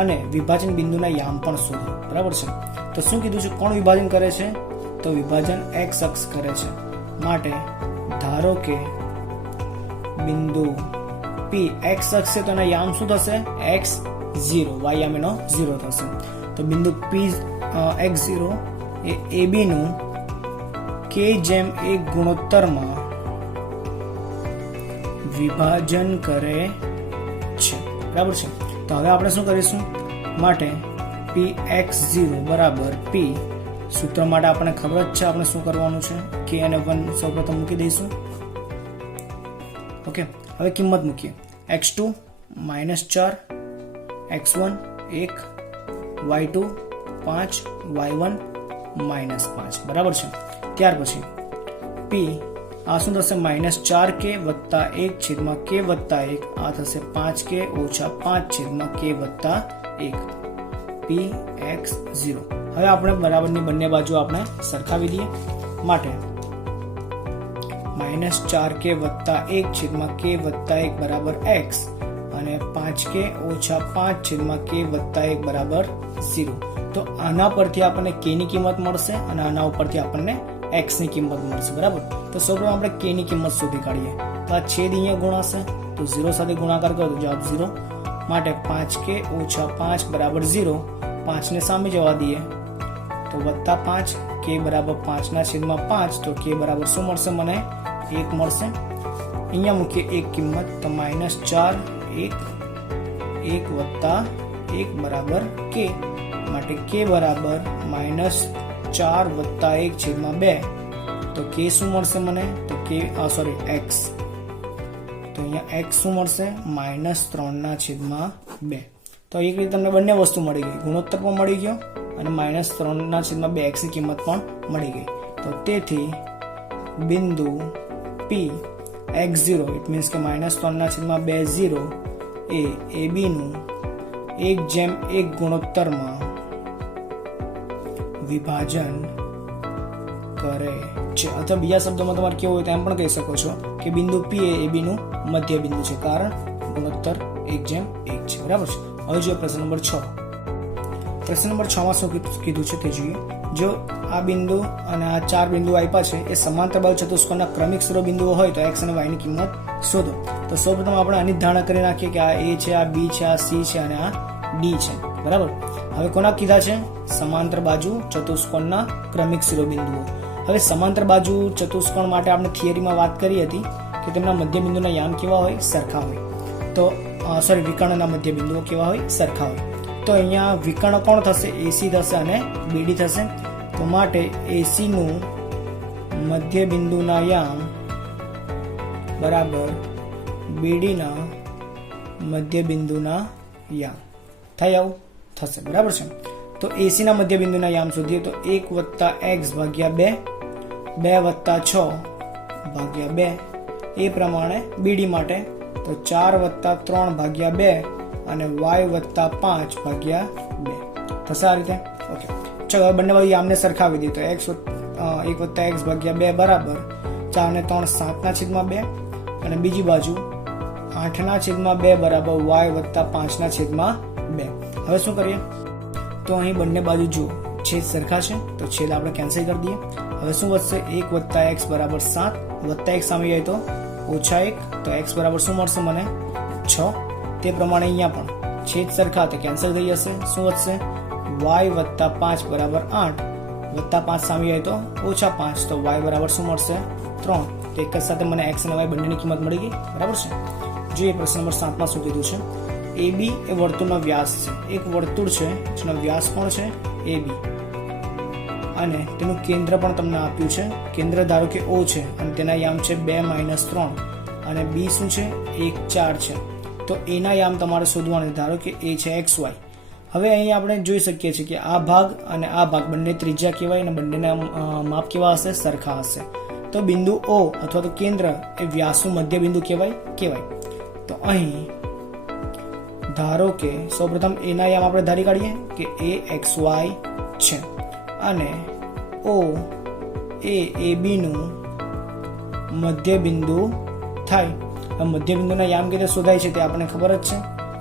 અને વિભાજન બિંદુના યામ પણ શોધો. બરાબર છે? તો શું કીધું છે? કોણ વિભાજન કરે છે? તો વિભાજન x અક્ષ કરે છે. માટે ધારો કે બિંદુ P x અક્ષ છે તો એના યામ શું થશે? x0, y યામ એનો 0 થશે. તો બિંદુ P x0 એ AB નું K/1 ગુણોત્તરમાં વિભાજન કરે છે. બરાબર છે? તો હવે આપણે શું કરીશું? માટે Px0 = P. સૂત્ર માટે આપણને ખબર જ છે આપણે શું કરવાનું છે. K અને 1 સૌપ્રથમ મૂકી દઈશું. ઓકે, હવે કિંમત મૂકીએ. x2 -4, x1 1, y2 5, y1 -5. બરાબર છે? ત્યાર પછી P આ શું થશે? -4k + 1 છેદમાં k + 1. આ થશે 5k - 5 છેદમાં k + 1. px0. હવે આપણે બરાબરની બંને બાજુ આપણે સરખાવી દઈએ. માટે -4k વત્તા 1 છેદમાં k વત્તા 1 બરાબર x અને 5k ઓછા 5 છેદમાં k વત્તા 1 બરાબર 0. તો આના પરથી આપણને k ની કિંમત મળશે અને આના ઉપરથી આપણને x ની કિંમત મળશે. બરાબર. તો સૌપ્રથમ આપણે k ની કિંમત શોધી કાઢીએ. તો આ છેદ અહીંયા ગુણાશે તો 0 સાથે ગુણાકાર કરો તો જવાબ 0. માટે 5k ઓછા 5 બરાબર 0. 5 ને સામે જવા દઈએ તો વત્તા 5, k બરાબર 5 ના છેદમાં 5 તો k બરાબર શું મળશે મને 1 મળશે. અહીંયા મૂકીએ 1 કિંમત તો -4 1 વત્તા 1 બરાબર k. માટે k બરાબર -4 વત્તા 1 છેદમાં 2 તો k શું મળશે મને તો x. તો અહીંયા x શું મળશે -3 ના છેદમાં 2. તો એક રીતે તમને બંને વસ્તુ મળી ગઈ, ગુણોત્તર પણ મળી ગયો અને -3 ના છેદમાં 2 x ની કિંમત પણ મળી ગઈ. તો તેથી બિંદુ P x0 ઇટ મીન્સ કે -3 ના છેદમાં 2 0 એ AB નું 1:1 ગુણોત્તરમાં વિભાજન કરે છે. અથવા બીજા શબ્દોમાં તમારે કેવું હોય તો એમ પણ કહી શકો છો કે બિંદુ P એ AB નું મધ્ય બિંદુ છે, કારણ ગુણોત્તર 1:1 છે. બરાબર છે. હવે જોઈએ પ્રશ્ન નંબર 6. પ્રશ્ન નંબર 6 માં શું કીધું છે તે જોઈએ. જો આ બિંદુ અને આ 4 બિંદુ આપ્યા છે એ સમાંતર બાજુ ચતુષ્કોણના ક્રમિક શિરોબિંદુઓ હોય તો x અને y ની કિંમત શોધો. તો સૌપ્રથમ આપણે આની ધારણા કરી નાખીએ કે આ A છે, આ B છે, આ C છે અને આ D છે. બરાબર. હવે કોના કીધા છે સમાંતર બાજુ ચતુષ્કોણના ક્રમિક શિરોબિંદુઓ. હવે સમાંતર બાજુ ચતુષ્કોણ માટે આપણે થિયરીમાં વાત કરી હતી કે તેમના મધ્યબિંદુના યામ કેવા હોય સરખા હોય. તો વિકર્ણના મધ્યબિંદુઓ કેવા હોય સરખા હોય. તો અહીંયા વિકર્ણ કોણ થશે AC થશે અને BD થશે. તો માટે AC નું મધ્યબિંદુના યામ બરાબર BD ના મધ્યબિંદુના યામ થાય આવું થશે. બરાબર છે. તો AC ના મધ્યબિંદુના યામ શોધીએ તો 1 + x ભાગ્યા 2 + 6 ભાગ્યા 2 એ પ્રમાણે BD માટે તો 4 + 3 ભાગ્યા 2 અને y + 5 ભાગ્યા 2 થશે આ રીતે. ઓકે, ચલો બંને બાજુ યામને સરખાવી દઈએ તો 1 + x ભાગ્યા 2 બરાબર 4 ને 3 7 ના છેદમાં 2 અને બીજી બાજુ 8 ના છેદમાં 2 બરાબર y + 5 ના છેદમાં 2. હવે શું કરીએ તો અહીં બંને બાજુ જુઓ છેદ સરખા છે તો છેદ આપણે કેન્સલ કરી દઈએ. હવે શું વધશે 1 + x બરાબર 7 વત્તા 1 સામે જાય તો -1 તો x બરાબર શું મળશે મને 6. તે પ્રમાણે અહીંયા પણ છેદ સરખા તો કેન્સલ થઈ જશે. શું વધશે y + 5 બરાબર 8 વત્તા 5 સામે જાય તો -5 તો y બરાબર શું મળશે 3. તો એક જ સાથે મને x અને y બંનેની કિંમત મળી ગઈ. બરાબર છે. જોઈએ પ્રશ્ન નંબર 7 માં શું કીધું છે. AB એ વર્તુળનો વ્યાસ છે. એક વર્તુળ છે જેનો વ્યાસ કોણ છે AB અને તેનું કેન્દ્ર પણ તમને આપ્યું છે. કેન્દ્ર ધારો કે O છે અને તેના યામ છે 2 - 3 અને B શું છે 1 4 છે. તો A ના યામ તમારે શોધવાના. ધારો કે A છે XY. હવે અહીં આપણે જોઈ શકીએ છીએ કે આ ભાગ અને આ ભાગ બંને ત્રિજ્યા કહેવાય અને બંનેના માપ કેવા હશે સરખા હશે. તો બિંદુ O અથવા તો કેન્દ્ર એ વ્યાસનું મધ્ય બિંદુ કહેવાય. તો અહીં ધારો કે સૌપ્રથમ A ના યામ આપણે ધારી કાઢીએ કે A XY છે અને O એ AB નું મધ્ય બિંદુ થાય. મધ્ય બિંદુના યામ કેવી રીતે શોધાય છે તે આપણને ખબર જ છે.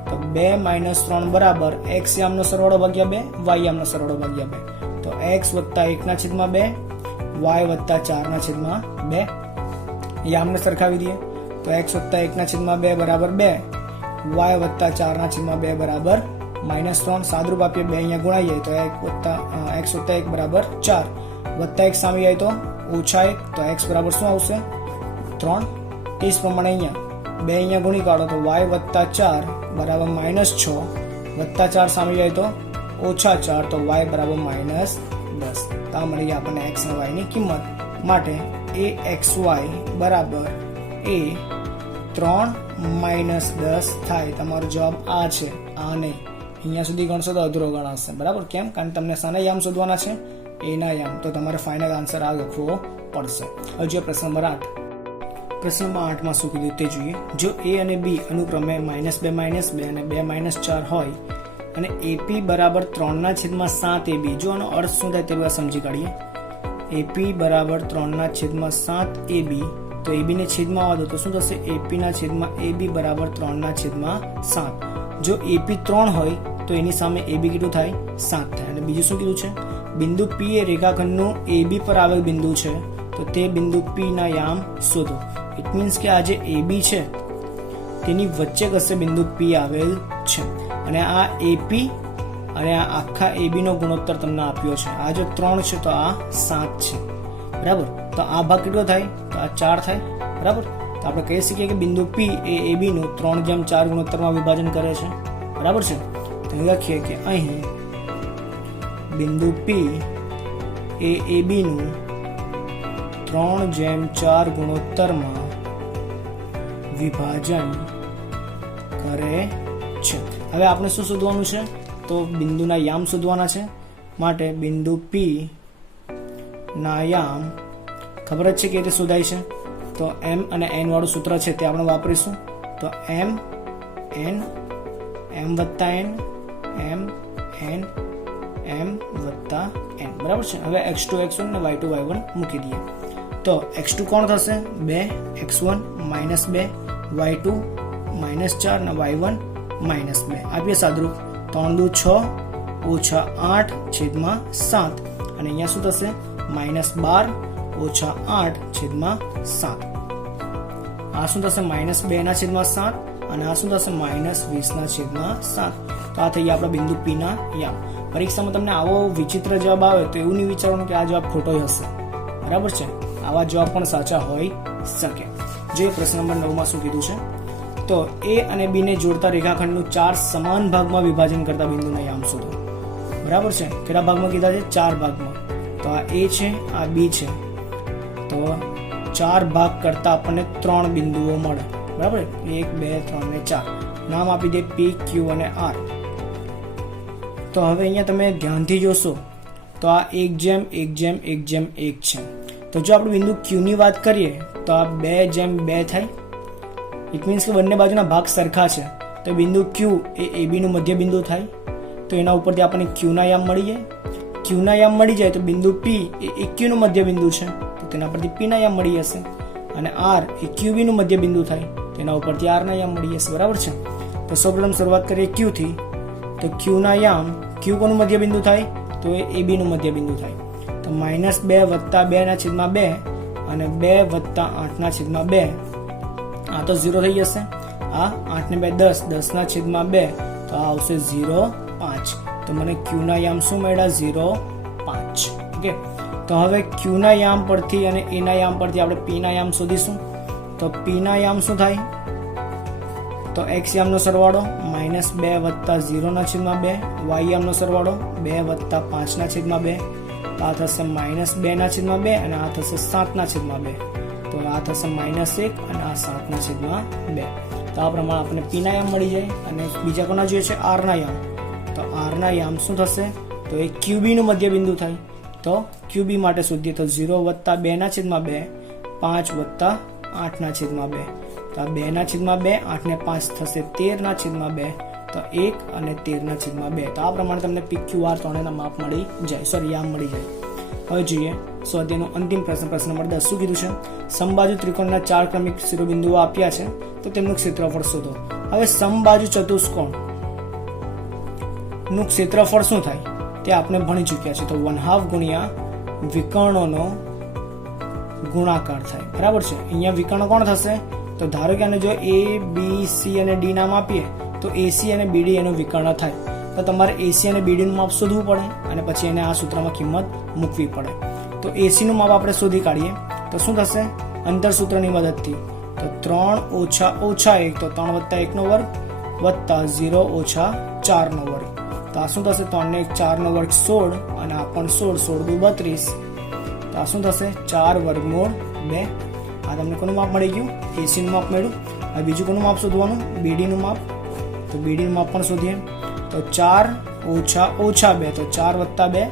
તો 2 - 3 બરાબર x યામનો સરવાળો ભાગ્યા 2 y યામનો સરવાળો ભાગ્યા 2. તો x + 1 ના છેદમાં 2 y + 4 ના છેદમાં 2 યામને સરખાવી દઈએ તો x + 1 ના છેદમાં 2 બરાબર 2 y + 4 ના છેદમાં 2 બરાબર -3. સાદરૂપ આપીએ 2 અહીંયા ગુણાઈએ તો x + 1 બરાબર 4 વત્તા 1 સામે જાય તો -1 તો x બરાબર શું આવશે 3. તે જ પ્રમાણે અહીંયા 2 અહીંયા ગુણી કાઢો તો y + 4 બરાબર -6 વત્તા 4 સામે જાય તો -4 તો y બરાબર -10. તો આ મળી ગયા આપણને x અને y ની કિંમત. માટે AXY બરાબર એ 3 - 10 થાય. તમારો જવાબ આ છે, આ નહીં. અહીંયા સુધી ગણશો તો અધૂરો ગણાશે. બરાબર. કેમ? કારણ તમને શાના યામ શોધવાના છે A ના યામ. તો તમારે ફાઇનલ આન્સર આ લખવો પડશે. હવે જો પ્રશ્ન નંબર 8. પ્રશ્ન નંબર 8 માં શું કીધું તે જોઈએ. જો A અને B અનુક્રમે -2 - 2 અને 2 - 4 હોય અને એપી બરાબર 3/7 જો આનો અર્થ શું થાય તે બધા સમજી કાઢીએ. એપી બરાબર 3/7 તો એબી ને છેદમાં આવવા દો તો શું થશે? એપી ના છેદમાં એબી બરાબર 3/7. જો એપી 3 હોય તો એની સામે એબી કેટલું થાય? 7 થાય. અને બીજું શું કીધું છે? બિંદુ પી એ રેખાખંડનું એબી પર આવેલ બિંદુ છે, તો તે બિંદુ પી ના યામ શોધો. ઇટ મીન્સ કે આ જે એબી છે તેની વચ્ચે કશે બિંદુ પી આવેલ છે, અને આ એપી અને આ આખા એબી નો ગુણોત્તર તમને આપ્યો છે. આ જો 3 છે તો આ 7 છે, બરાબર. તો આ ભાગ કેટલો થાય? તો આ 4 થાય, બરાબર. તો આપણે કહી શકીએ કે બિંદુ પી એ એબી નું 3/4 ગુણોત્તરમાં વિભાજન કરે છે, બરાબર છે. તો લખીએ કે અહીં બિંદુ પી એ એબી નું 3/4 ગુણોત્તરમાં વિભાજન કરે છે. હવે આપણે શું શોધવાનું છે? તો બિંદુના યામ શોધવાના છે. માટે બિંદુ પી ના યામ ખબર જ છે કે રીતે શોધાય છે. તો એમ અને એન વાળું સૂત્ર છે તે આપણે વાપરીશું. તો એમ એન એમ વત્તા એન એમ એન એમ વત્તા એન, બરાબર છે. હવે x2 x1 અને y2 y1 મૂકી દઈએ. તો x2 કોણ થશે? 2 x1 -2 y2 -4 અને y1 -2. આપીએ સાદરૂપ. 3 દુ 6 ઓછા 8 છેદમાં 7, અને અહીંયા શું થશે? -12 ઓછા 8 છેદમાં 7. આ શું થશે? -2/7, અને આ શું થશે? -20/7. તો આ થઈ ગયા આપણા બિંદુ પી ના યામ. પરીક્ષામાં તમને આવો વિચિત્ર જવાબ આવે તો એવું નહીં વિચારવાનું કે આ જવાબ ખોટો હશે, બરાબર છે. આવા જવાબ પણ સાચા હોઈ શકે. જે પ્રશ્ન નંબર 9 માં શું કીધું છે? તો એ અને બી ને જોડતા રેખાખંડનું 4 સમાન ભાગમાં વિભાજન કરતા બિંદુના યામ શોધો, બરાબર છે. કેટલા ભાગમાં કીધા છે? 4 ભાગમાં. તો આ એ છે, આ બી છે, તો 4 ભાગ કરતા આપણને 3 બિંદુઓ મળે, બરાબર. 1 2 3 ને 4 નામ આપી દે પી, ક્યુ અને આર. તો હવે અહીંયા તમે ધ્યાનથી જોશો તો આ 1:1:1:1 છે. તો જો આપણે બિંદુ ક્યુ ની વાત કરીએ તો આ 2:2 થાય. ઇટ મીન્સ કે બંને બાજુના ભાગ સરખા છે. તો બિંદુ ક્યુ એ એબી નું મધ્ય બિંદુ થાય. તો એના ઉપરથી આપણને ક્યુ ના યામ મળી જાય. ક્યુ ના યામ મળી જાય તો બિંદુ પી એ એક્યુ નું મધ્ય બિંદુ છે, તો તેના પરથી પી ના યામ મળી જશે. અને આર એ ક્યુબી નું મધ્ય બિંદુ થાય, તેના ઉપરથી આર ના યામ મળી જશે, બરાબર છે. તો સૌપ્રથમ શરૂઆત કરીએ ક્યુ થી. તો ક્યુ ના યામ, ક્યુ કોનું મધ્ય બિંદુ થાય? તો એ એબી નું મધ્ય બિંદુ થાય. તો -2 વત્તા 2/2 અને 2 વત્તા 8/2. આ તો 0 થઈ જશે. આ 8 ને 2 10 10/2, તો આ આવશે 0.5. તો મને ક્યુ ના યામ શું મળ્યા? 0.5. ઓકે. તો હવે ક્યુ ના યામ પરથી અને એ ના યામ પરથી આપણે પી ના યામ શોધીશું. તો પી ના યામ શું થાય? તો x યામનો સરવાળો -2 વત્તા 0/2, y યામનો સરવાળો 2 વત્તા 5/2. આ થશે -2/2 અને આ થશે 7/2. તો આ થશે -1 અને આ 7/2. તો આ પ્રમાણે આપણને પી ના યામ મળી જાય. અને બીજા કોના જોઈએ છે? આર ના યામ. તો આર ના યામ શું થશે? તો એ ક્યુબી નું મધ્ય બિંદુ થાય. તો ક્યુબી માટે શોધીએ તો 0 વત્તા 2/2, 5 વત્તા 8/2. તો આ 2/2, 8 ને 5 થશે 13/2. તો 1 અને 13/2. તો આ પ્રમાણે તમને PQR ત્રણેયના માપ મળી જાય, સોરી યામ મળી જાય. હવે જોઈએ સ્વાધ્યાયનો અંતિમ પ્રશ્ન નંબર 10. શું કીધું છે? સમબાજુ ત્રિકોણના 4 ક્રમિક શિરોબિંદુઓ આપ્યા છે, તો તેમનું ક્ષેત્રફળ શોધો. હવે સમબાજુ ચતુષ્કોણ નું ક્ષેત્રફળ શું થાય તે આપણે ભણી ચૂક્યા છે. તો 1/2 ગુણ્યા વિકર્ણોનો ગુણાકાર થાય, બરાબર છે. અહીંયા વિકર્ણ કોણ થશે? તો ધારો કે આને જો A B C અને D નામ આપીએ તો AC અને BD એનું વિકર્ણ થાય. તો તમારે AC અને BD નું માપ શોધવું પડે અને પછી એને આ સૂત્રમાં કિંમત મૂકવી પડે. તો AC નું માપ આપણે શોધી કાઢીએ તો શું થશે? અંતર સૂત્રની મદદથી. તો 3 ઓછા 1, તો 3 વત્તા 1 નો વર્ગ વત્તા 0 ઓછા 4 નો વર્ગ. તો આ શું થશે? 3 ને 1 4 નો વર્ગ 16 અને આ પણ 16 દુ 32. તો આ શું થશે? 4 વર્ગમૂળ 2. આ તમને કોનું માપ મળી ગયું? AC નું માપ મળ્યું. હવે બીજું કોનું માપ શોધવાનું? BD નું માપ. તો BD નું માપ પણ શોધીએ. તો 4 ઓછા 2, તો 4 વત્તા 2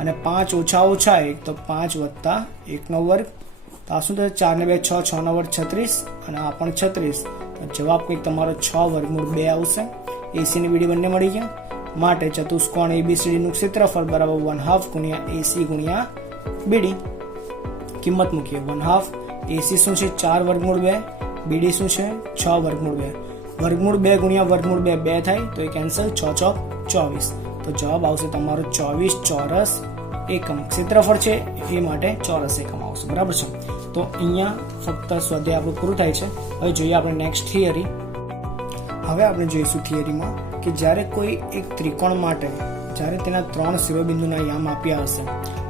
અને 5 ઓછા 1, તો 5 વત્તા 1 નો વર્ગ. તો આ શું થશે? 4 ને 2 6, 6 નો વર્ગ 36 અને આ પણ 36. તો જવાબ કંઈક તમારો 6 વર્ગમૂળ 2 આવશે. AC અને BD બંને મળી ગયા. માટે ચતુષ્કોણ ABCD નું ક્ષેત્રફળ બરાબર 1/2 ગુણ્યા AC ગુણ્યા BD. કિંમત મૂકીએ 1/2 AC શું છે 4 વર્ગમૂળ 2, BD શું છે 6 વર્ગમૂળ 2. વર્ગમૂળ 2 ગુણ્યા વર્ગમૂળ 2 2 થાય તો એ કેન્સલ, 6 ચોક 24. તો જવાબ આવશે તમારો 24 ચોરસ એકમ. ક્ષેત્રફળ છે એ માટે ચોરસ એકમ આવશે. બરાબર છે. તો અહીંયા ફક્ત સ્વાધ્યાય આપણું પૂરું થાય છે. હવે જોઈએ આપણે નેક્સ્ટ થિયરી. હવે આપણે જોઈશું થિયરીમાં કે જ્યારે કોઈ એક ત્રિકોણ માટે જ્યારે તેના 3 શિરોબિંદુના યામ આપ્યા હશે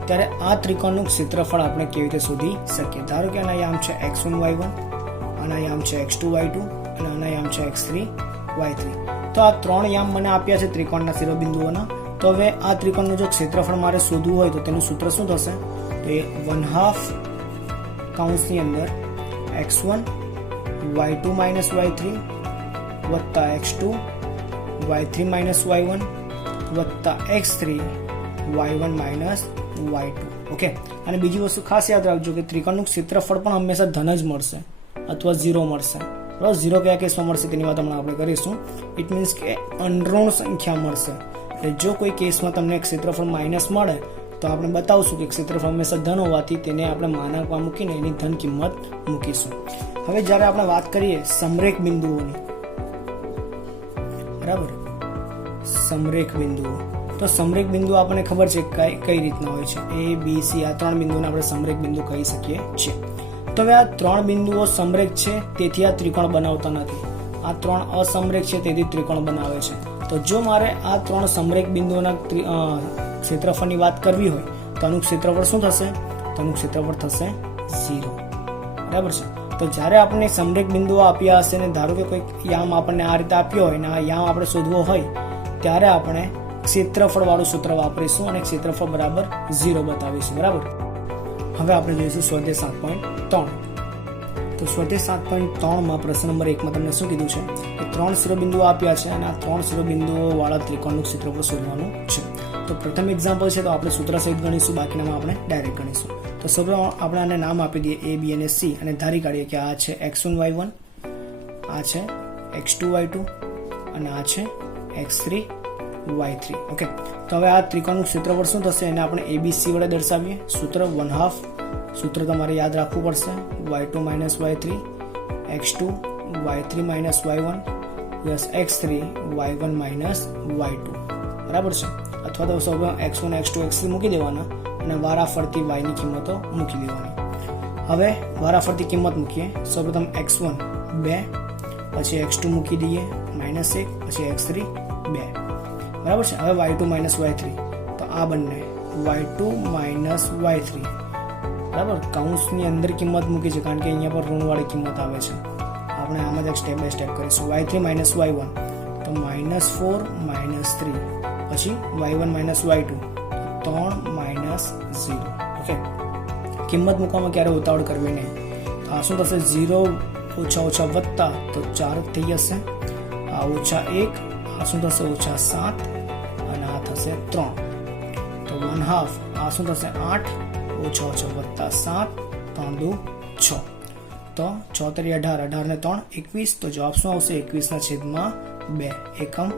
ત્યારે આ ત્રિકોણનું ક્ષેત્રફળ આપણે કેવી રીતે શોધી શકીએ. ધારો કે આના યામ છે x1 y1, આના યામ છે x2 y2 અને આના યામ છે x3 y3. તો આ 3 યામ મને આપ્યા છે ત્રિકોણના શિરોબિંદુઓના. તો હવે આ ત્રિકોણનું જો ક્ષેત્રફળ મારે શોધવું હોય તો તેનું સૂત્ર શું થશે? તો એ 1/2 કૌંસની અંદર x1 y2 માઇનસ y3 વત્તા x2 y3 માઇનસ y1 વત્તા x3 y1 minus y2. Okay. અને બીજી વસ્તુ ખાસ યાદ રાખજો કે ત્રિકોણનું ક્ષેત્રફળ પણ હંમેશા ધન જ મળશે અથવા 0 મળશે. બરાબર. 0 કયા કેસમાં મળશે તેની વાત હમણાં આપણે કરીશું. ઇટ મીન્સ કે અનઋણ સંખ્યા મળશે. એટલે જો કોઈ કેસમાં તમને ક્ષેત્રફળ માઇનસ મળે તો આપણે બતાવશું કે ક્ષેત્રફળ હંમેશા ધન હોવાથી તેને આપણે માનાંકમાં મૂકીને એની ધન કિંમત મૂકીશું. હવે જ્યારે આપણે વાત કરીએ સમરેખ બિંદુઓની, બરાબર, સમરેખ બિંદુઓ, તો સમરેખ બિંદુ આપણને ખબર છે કઈ રીતના હોય છે. A, B, C આ 3 બિંદુને આપણે સમરેખ બિંદુ કહી શકીએ છીએ. તો હવે આ 3 બિંદુઓ સમરેખ છે તેથી આ ત્રિકોણ બનાવતા નથી. આ 3 અસમરેખ છે તેથી ત્રિકોણ બનાવે છે. તો જો મારે આ 3 સમરેખ બિંદુઓના ક્ષેત્રફળની વાત કરવી હોય તો આનું ક્ષેત્રફળ શું થશે? તો આનું ક્ષેત્રફળ થશે 0. બરાબર છે. તો જ્યારે આપણે સમરેખ બિંદુઓ આપ્યા હશે ને ધારો કે કોઈ યામ આપણને આ રીતે આપ્યો હોય ને આ યામ આપણે શોધવો હોય ત્યારે આપણે ક્ષેત્રફળ વાળું સૂત્ર વાપરીશું અને ક્ષેત્રફળ બરાબર 0 બતાવીશું. બરાબર. હવે આપણે જોઈશું સ્વાધ્યાય 7.3. તો સ્વાધ્યાય 7.3 પ્રશ્ન નંબર 1 તમને શું કીધું છે કે 3 શિરોબિંદુઓ આપ્યા છે અને આ 3 શિરોબિંદુઓ વાળા ત્રિકોણનું ક્ષેત્રફળ શોધવાનું છે. તો પ્રથમ એક્ઝામ્પલ છે તો આપણે સૂત્ર સહિત ગણીશું, બાકીનામાં આપણે ડાયરેક્ટ ગણીશું. તો સૌપ્રથમ આપણે આને નામ આપી દઈએ A, B અને C અને ધારી કાઢીએ કે આ છે x1 y1, આ છે x2 y2 અને આ છે x3 y3. ઓકે. તો હવે આ ત્રિકોણનું ક્ષેત્રફળ શું થશે એને આપણે ABC વડે દર્શાવીએ. સૂત્ર 1/2. સૂત્ર તમારે યાદ રાખવું પડશે. y2 minus y3 x2 y3 minus y1 plus x3 y1 minus y2. બરાબર છે. અથવા તો સૌ x1 x2 x3 મૂકી દેવાના અને વારાફરતી y ની કિંમતો મૂકી દેવાની. હવે વારાફરતી કિંમત મૂકીએ. સૌપ્રથમ x1 2, પછી x2 મૂકી દઈએ -1, પછી x3 2. બરાબર છે. હવે y2 માઇનસ y3 તો આ બંને y2 માઇનસ y3. બરાબર. કૌંસની અંદર કિંમત મૂકી છે કારણ કે અહીંયા પર ઋણવાળી કિંમત આવે છે. આપણે આમાં જ સ્ટેપ બાય સ્ટેપ કરીશું. y3 માઇનસ y1 તો -4 -3, પછી y1 માઇનસ y2 3 -0. ઓકે. કિંમત મૂકવામાં ક્યારે ઉતાવળ કરવી નહીં. તો આ શું થશે? 0 ઓછા ઓછા વત્તા તો 4 થઈ જશે. આ -1, આ શું થશે? -7 અને આ થશે 3. તો 1/2 આ શું થશે? 8 ઓછા ઓછા વત્તા 7 3 2 6. તો 6 × 18, 18 ને 3 21. તો જવાબ શું આવશે? 21/2 એકમ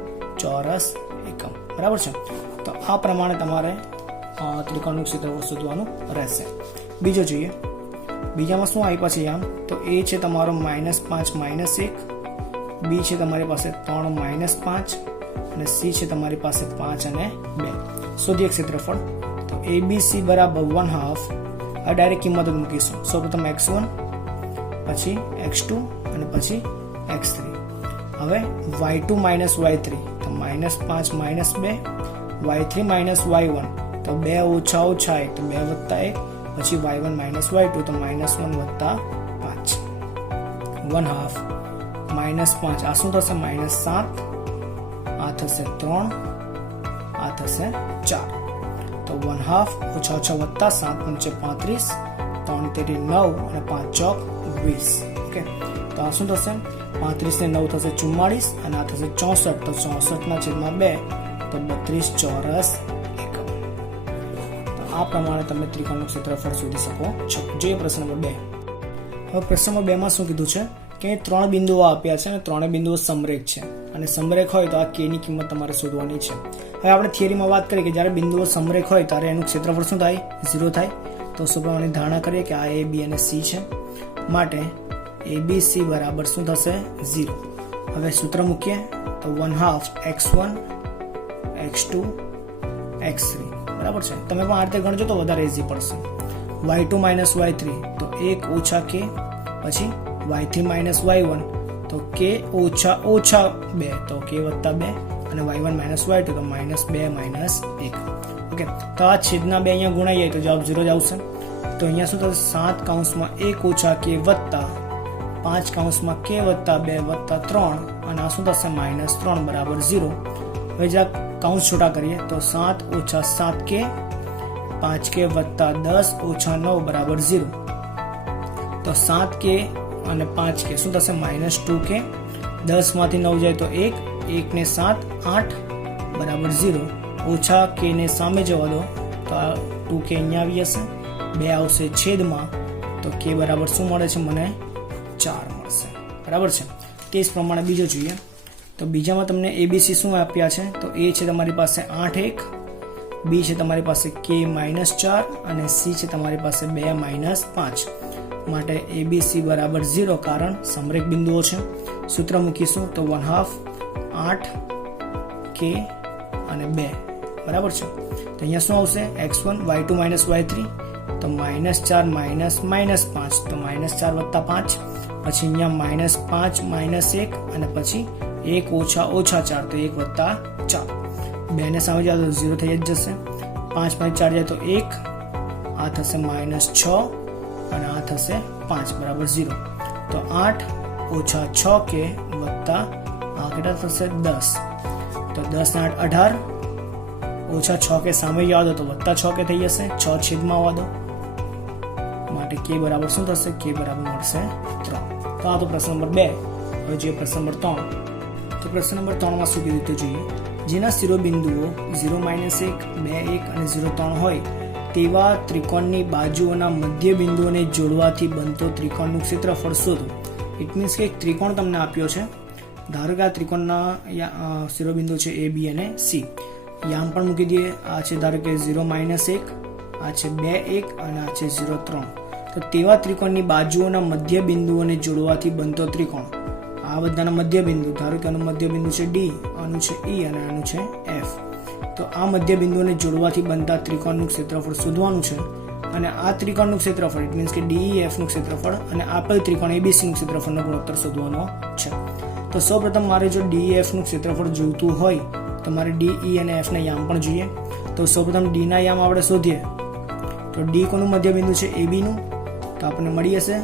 ચોરસ એકમ. બરાબર છે. તો આ પ્રમાણે તમારે ત્રિકોણનું ક્ષેત્રફળ શોધવાનું રહેશે. બીજો જોઈએ. બીજામાં શું આપ્યા છે યામ? તો A છે તમારો -5 -1, B છે તમારી પાસે 3 -5 અને C છે તમારી પાસે 5 અને 2. શોધીએ ક્ષેત્રફળ. તો ABC બરાબર 1/2. આ ડાયરેક્ટ કિંમત જ મૂકીશું. સૌપ્રથમ x1, પછી x2 અને પછી x3. હવે y2 માઇનસ y3 તો -5 -2, y3 માઇનસ y1 તો 2 ઓછા ઓછા 1 તો 2 વત્તા 1, પછી y1 માઇનસ y2 તો -1 વત્તા 5. 1/2 -5 આ શું થશે? -7, આ થશે 3, આ થશે 4. તો 1/2 ઓછા ઓછા વત્તા 7 × 35, 3 તેરી 9 અને 5 ચોક 20. ઓકે. તો આ શું થશે? 35 ને 9 થશે 44 અને આ થશે 64. તો 64/2 તો 32 ચોરસ એકમ. તો આ પ્રમાણે તમે ત્રિકોણનું ક્ષેત્રફળ શોધી શકો છો. જોઈએ પ્રશ્ન નંબર 2. હવે પ્રશ્ન નંબર 2 માં શું કીધું છે કે 3 બિંદુઓ આપ્યા છે અને 3 બિંદુઓ સમરેખ છે અને સમરેખ હોય તો આ k ની કિંમત તમારે શોધવાની છે. હવે આપણે થિયરીમાં વાત કરીએ કે જ્યારે બિંદુઓ સમરેખ હોય ત્યારે એનું ક્ષેત્રફળ શું થાય? 0 થાય. તો સૌપ્રથમ ધારણા કરીએ કે આ a b અને c છે, માટે abc બરાબર શું થશે? 0. હવે સૂત્ર મૂકીએ તો 1/2 x1 x2 x3 બરાબર છે. તમે પણ આ રીતે ગણજો તો વધારે ઇઝી પડશે. y2 માઇનસ y3 તો 1 ઓછા k, પછી y3 માઇનસ y1 તો k ઓછા 2 તો k વત્તા 2, અને y1 માઇનસ y2 તો -2 માઇનસ 1. ઓકે, તો આ છેદના 2 અહીંયા ગુણાઈ જાય તો જવાબ 0 જ આવશે. તો અહીંયા શું થશે? 7 કૌંસમાં 1 ઓછા k વત્તા 5 કૌંસમાં k વત્તા 2 વત્તા 3, અને આ શું થશે? -3 બરાબર 0. હવે જ્યાં કૌંસ છોટા કરીએ તો 7 ઓછા 7k 5k વત્તા 10 ઓછા 9 બરાબર 0. તો 7k અને 5k શું થશે? -2k. 10 માંથી 9 જાય તો 1, 1 ને 7 8 બરાબર 0. ઓછા k ને સામે જવા દો તો આ 2k અહીંયા આવી જશે, 2 આવશે છેદમાં, તો k બરાબર શું મળે છે મને? 4 મળશે. બરાબર છે. તે જ પ્રમાણે બીજો જોઈએ તો બીજામાં તમને abc શું આપ્યા છે? તો a છે તમારી પાસે 8 1, b છે તમારી પાસે k -4, અને c છે તમારી પાસે 2 -5. માટે abc બરાબર 0, કારણ સમરેખ બિંદુઓ છે. સૂત્ર મૂકીશું તો 1/2 8 k અને 2 બરાબર છે. તો અહીંયા શું આવશે? x1 y2 માઇનસ y3 તો -4 માઇનસ -5 તો -4 વત્તા 5, પછી અહીંયા -5 -1, અને પછી 1 ઓછા 4 તો 1 વત્તા 4. 2 ને સામે જાય તો 0 થઈ જ જશે. 5 માંથી 4 જાય તો 1, આ થશે -6, અને આ થશે 5 બરાબર 0. તો 8 ઓછા 6k વત્તા આ કેટલા થશે? 10. તો 10 ને 8 18, ઓછા 6k સામે જવા દો તો વત્તા 6k થઈ જશે, 6 છેદમાં આવવા દો, માટે k બરાબર શું થશે? k બરાબર મળશે 3. તો આ તો પ્રશ્ન નંબર 2. હવે જોઈએ પ્રશ્ન નંબર 3. તો પ્રશ્ન નંબર 3 માં શું કીધું તે જોઈએ. જેના શિરોબિંદુઓ 0 -1 2 1 અને 0 3 હોય તેવા ત્રિકોણની બાજુઓના મધ્ય બિંદુઓને જોડવાથી બનતો ત્રિકોણનું ક્ષેત્રફળ શોધો. ઇટ મીન્સ કે એક ત્રિકોણ તમને આપ્યો છે. ધારો કે આ ત્રિકોણના શિરોબિંદુ છે a b અને c. યામ પણ મૂકી દઈએ. આ છે ધારો કે 0 -1, આ છે 2 1, અને આ છે 0 3. તો તેવા ત્રિકોણની બાજુઓના મધ્ય બિંદુઓને જોડવાથી બનતો ત્રિકોણ. આ બધાના મધ્ય બિંદુ, ધારો કે આનું મધ્ય બિંદુ છે d, આનું છે e, અને આનું છે f. તો આ મધ્ય બિંદુઓને જોડવાથી બનતા ત્રિકોણનું ક્ષેત્રફળ શોધવાનું છે. અને આ ત્રિકોણનું ક્ષેત્રફળ ઇટ મીન્સ કે DEF નું ક્ષેત્રફળ અને આપેલ ત્રિકોણ ABC નું ક્ષેત્રફળનો ગુણોત્તર શોધવાનો છે. તો સૌપ્રથમ મારે જો DEF નું ક્ષેત્રફળ જોઈતું હોય તો મારે DE અને F ના યામ પણ જોઈએ. તો સૌપ્રથમ D ના યામ આપણે શોધીએ. તો D કોનું મધ્ય બિંદુ છે? AB નું. તો આપણને મળી હશે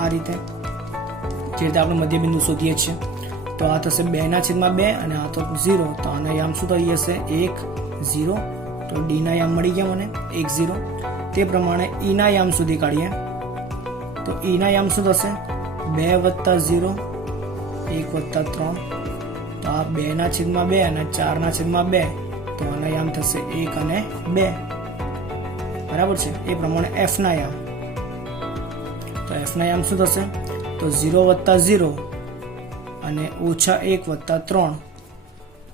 આ રીતે, જે રીતે આપણે મધ્ય બિંદુ શોધીએ છીએ. તો આ થશે 2/2 અને આ તો 0. તો આના યામ શું થઈ જશે? 1 0. તો D ના યામ મળી ગયા મને 1 0. તે પ્રમાણે E ના યામ સુધી કાઢીએ. તો E ના યામ શું થશે? 2 + 0 1 + 3. તો આ 2/2 અને 4/2. તો આના યામ થશે 1 અને 2. બરાબર છે. એ પ્રમાણે F ના યામ. તો F ના યામ શું થશે? તો 0 + 0 અને -1 + 3.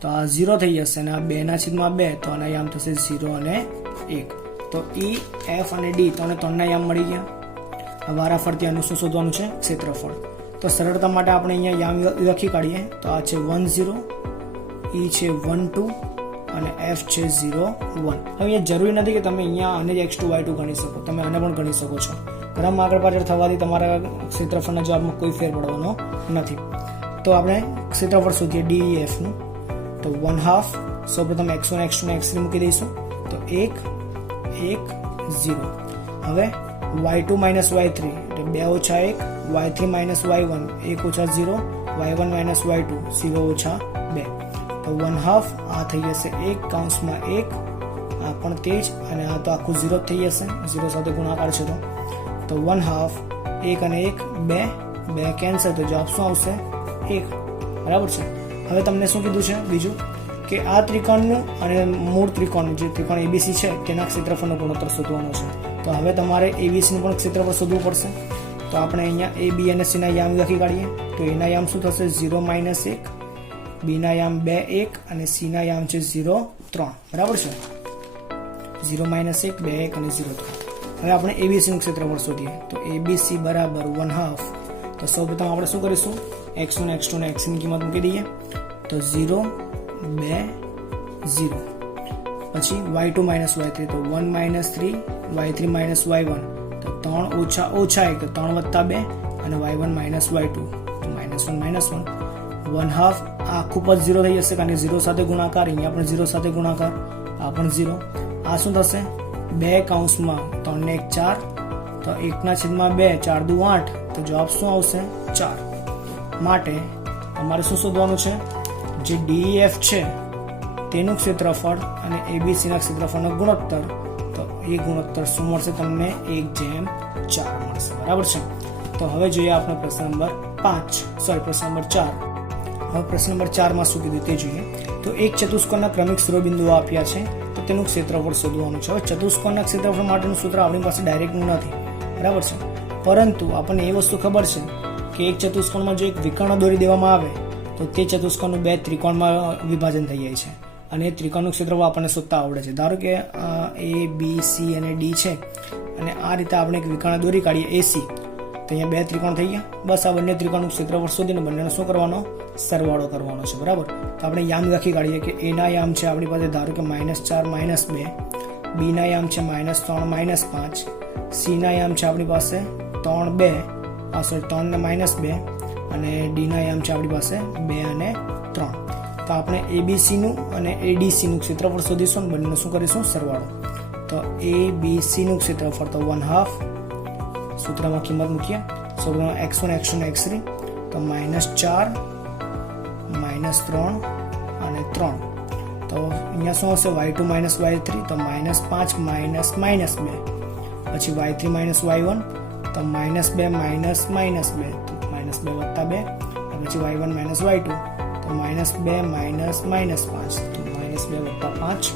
તો આ 0 થઈ જશે અને આ 2/2. તો આના યામ થશે 0 અને 1. તો E, F અને D ત્રણના યામ મળી ગયા. વારાફરતી આનું શું શોધવાનું છે? ક્ષેત્રફળ. તો સરળતા માટે આપણે અહીંયા યામ લખી કાઢીએ. તો આ છે 1 0, E છે 1 2 અને F છે 0 1. હવે અહીંયા જરૂરી નથી કે તમે અહીંયા આને જ x2 y2 ગણી શકો, તમે આને પણ ગણી શકો છો. ક્રમ આગળ પાછળ થવાથી તમારા ક્ષેત્રફળના જવાબમાં કોઈ ફેર પડવાનો નથી. તો આપણે ક્ષેત્રફળ શોધીએ DEF નું. તો 1/2 સૌપ્રથમ x1 x2 ને x3 મૂકી દઈશું. તો 1 1 0. હવે y2 - y3 એટલે 2 - 1, y3 - y1 1 - 0, y1 - y2 0 - 2. તો 1/2 આ થઈ જશે 1 કૌંસમાં 1, આ પણ તે જ, અને આ તો આખું 0 થઈ જશે, 0 સાથે ગુણાકાર છે. તો 1/2 1 અને 1 2 2 કેન્સલ, તો જવાબ શું આવશે? 1. બરાબર છે. હવે તમને શું કીધું છે બીજું કે આ ત્રિકોણનું અને મૂળ ત્રિકોણ જે ત્રિકોણ ABC છે તેના ક્ષેત્રફળનો ગુણોત્તર શોધવાનો છે. તો હવે તમારે ABC નું પણ ક્ષેત્રફળ શોધવું પડશે. તો આપણે અહીંયા A B અને C ના યામ લખી કાઢીએ. તો એના યામ શું થશે? 0 - 1 બી ના યામ 2 1 અને સી ના યામ છે 0 3. બરાબર છે, 0 - 1 2 1 અને 0 3. હવે આપણે એબીસી નું ક્ષેત્રફળ શોધીએ. તો એબીસી બરાબર 1/2. તો સૌપ્રથમ આપણે શું કરીશું, x1 x2 અને x ની કિંમત મૂકી દઈએ. તો 0 2 0. પછી y2 - y3 તો 1 - 3 y3 - y1 તો 3 ઓછા 1 તો 3 + 2 અને y1 - y2 તો -1 - 1 1/2. આ આખું પદ 0 થઈ જશે કારણ કે 0 સાથે ગુણાકાર, અહીંયા પણ 0 સાથે ગુણાકાર, આ પણ 0. આ શું થશે, 2 કૌંસમાં 3 ને 1 4 તો 1/2 4 દુ 8 તો જવાબ શું આવશે 4. માટે અમારે શું શોધવાનું છે, જે DEF છે તેનું ક્ષેત્રફળ અને એબીસી ના ક્ષેત્રફળનો ગુણોત્તર. તો એ ગુણોત્તર શું મળશે તમને, 1/4 મળશે. બરાબર છે. તો હવે જોઈએ આપણે પ્રશ્ન નંબર 4. હવે પ્રશ્ન નંબર 4 માં શું કીધું તે જોઈએ. તો એક ચતુષ્કોણના ક્રમિક શિરોબિંદુઓ આપ્યા છે, તો તેનું ક્ષેત્રફળ શોધવાનું છે. હવે ચતુષ્કોણના ક્ષેત્રફળ માટેનું સૂત્ર આપણી પાસે ડાયરેક્ટ નથી, બરાબર છે, પરંતુ આપણને એ વસ્તુ ખબર છે કે એક ચતુષ્કોણમાં જો એક વિકર્ણ દોરી દેવામાં આવે તો તે ચતુષ્કોણનું 2 ત્રિકોણમાં વિભાજન થઈ જાય છે અને એ ત્રિકોણનું ક્ષેત્રફળ આપણને શોધતા આવડે છે. ધારો કે A B C અને D છે અને આ રીતે આપણે એક વિકર્ણ દોરી કાઢીએ AC, તો અહીંયા 2 ત્રિકોણ થઈ ગયા. બસ આ બંને ત્રિકોણનું ક્ષેત્રફળ શોધીને બંનેનો શું કરવાનો, સરવાળો કરવાનો છે. બરાબર. તો આપણે યામ લખી કાઢીએ કે A ના યામ છે આપણી પાસે ધારો કે -4 - 2, B ના યામ છે -3 - 5, C ના યામ છે આપણી પાસે 3 2 3 ને -2 અને D ના યામ છે આપણી પાસે 2 અને 3. તો આપણે ABC નું અને ADC નું ક્ષેત્રફળ શોધીશું અને બંનેનું શું કરીશું, સરવાળો. તો ABC નું ક્ષેત્રફળ તો 1/2, સૂત્રમાં કિંમત મૂકીએ. સૌપ્રથમ x1 x2 અને x3 તો -4 -3 અને 3. તો અહીંયા શું હશે, y2 - y3 તો -5 - -2, પછી y3 - y1 તો -2 - -2 તો -2 + 2 અને પછી y1 - y2 તો -2 - -5 તો -2 + 5.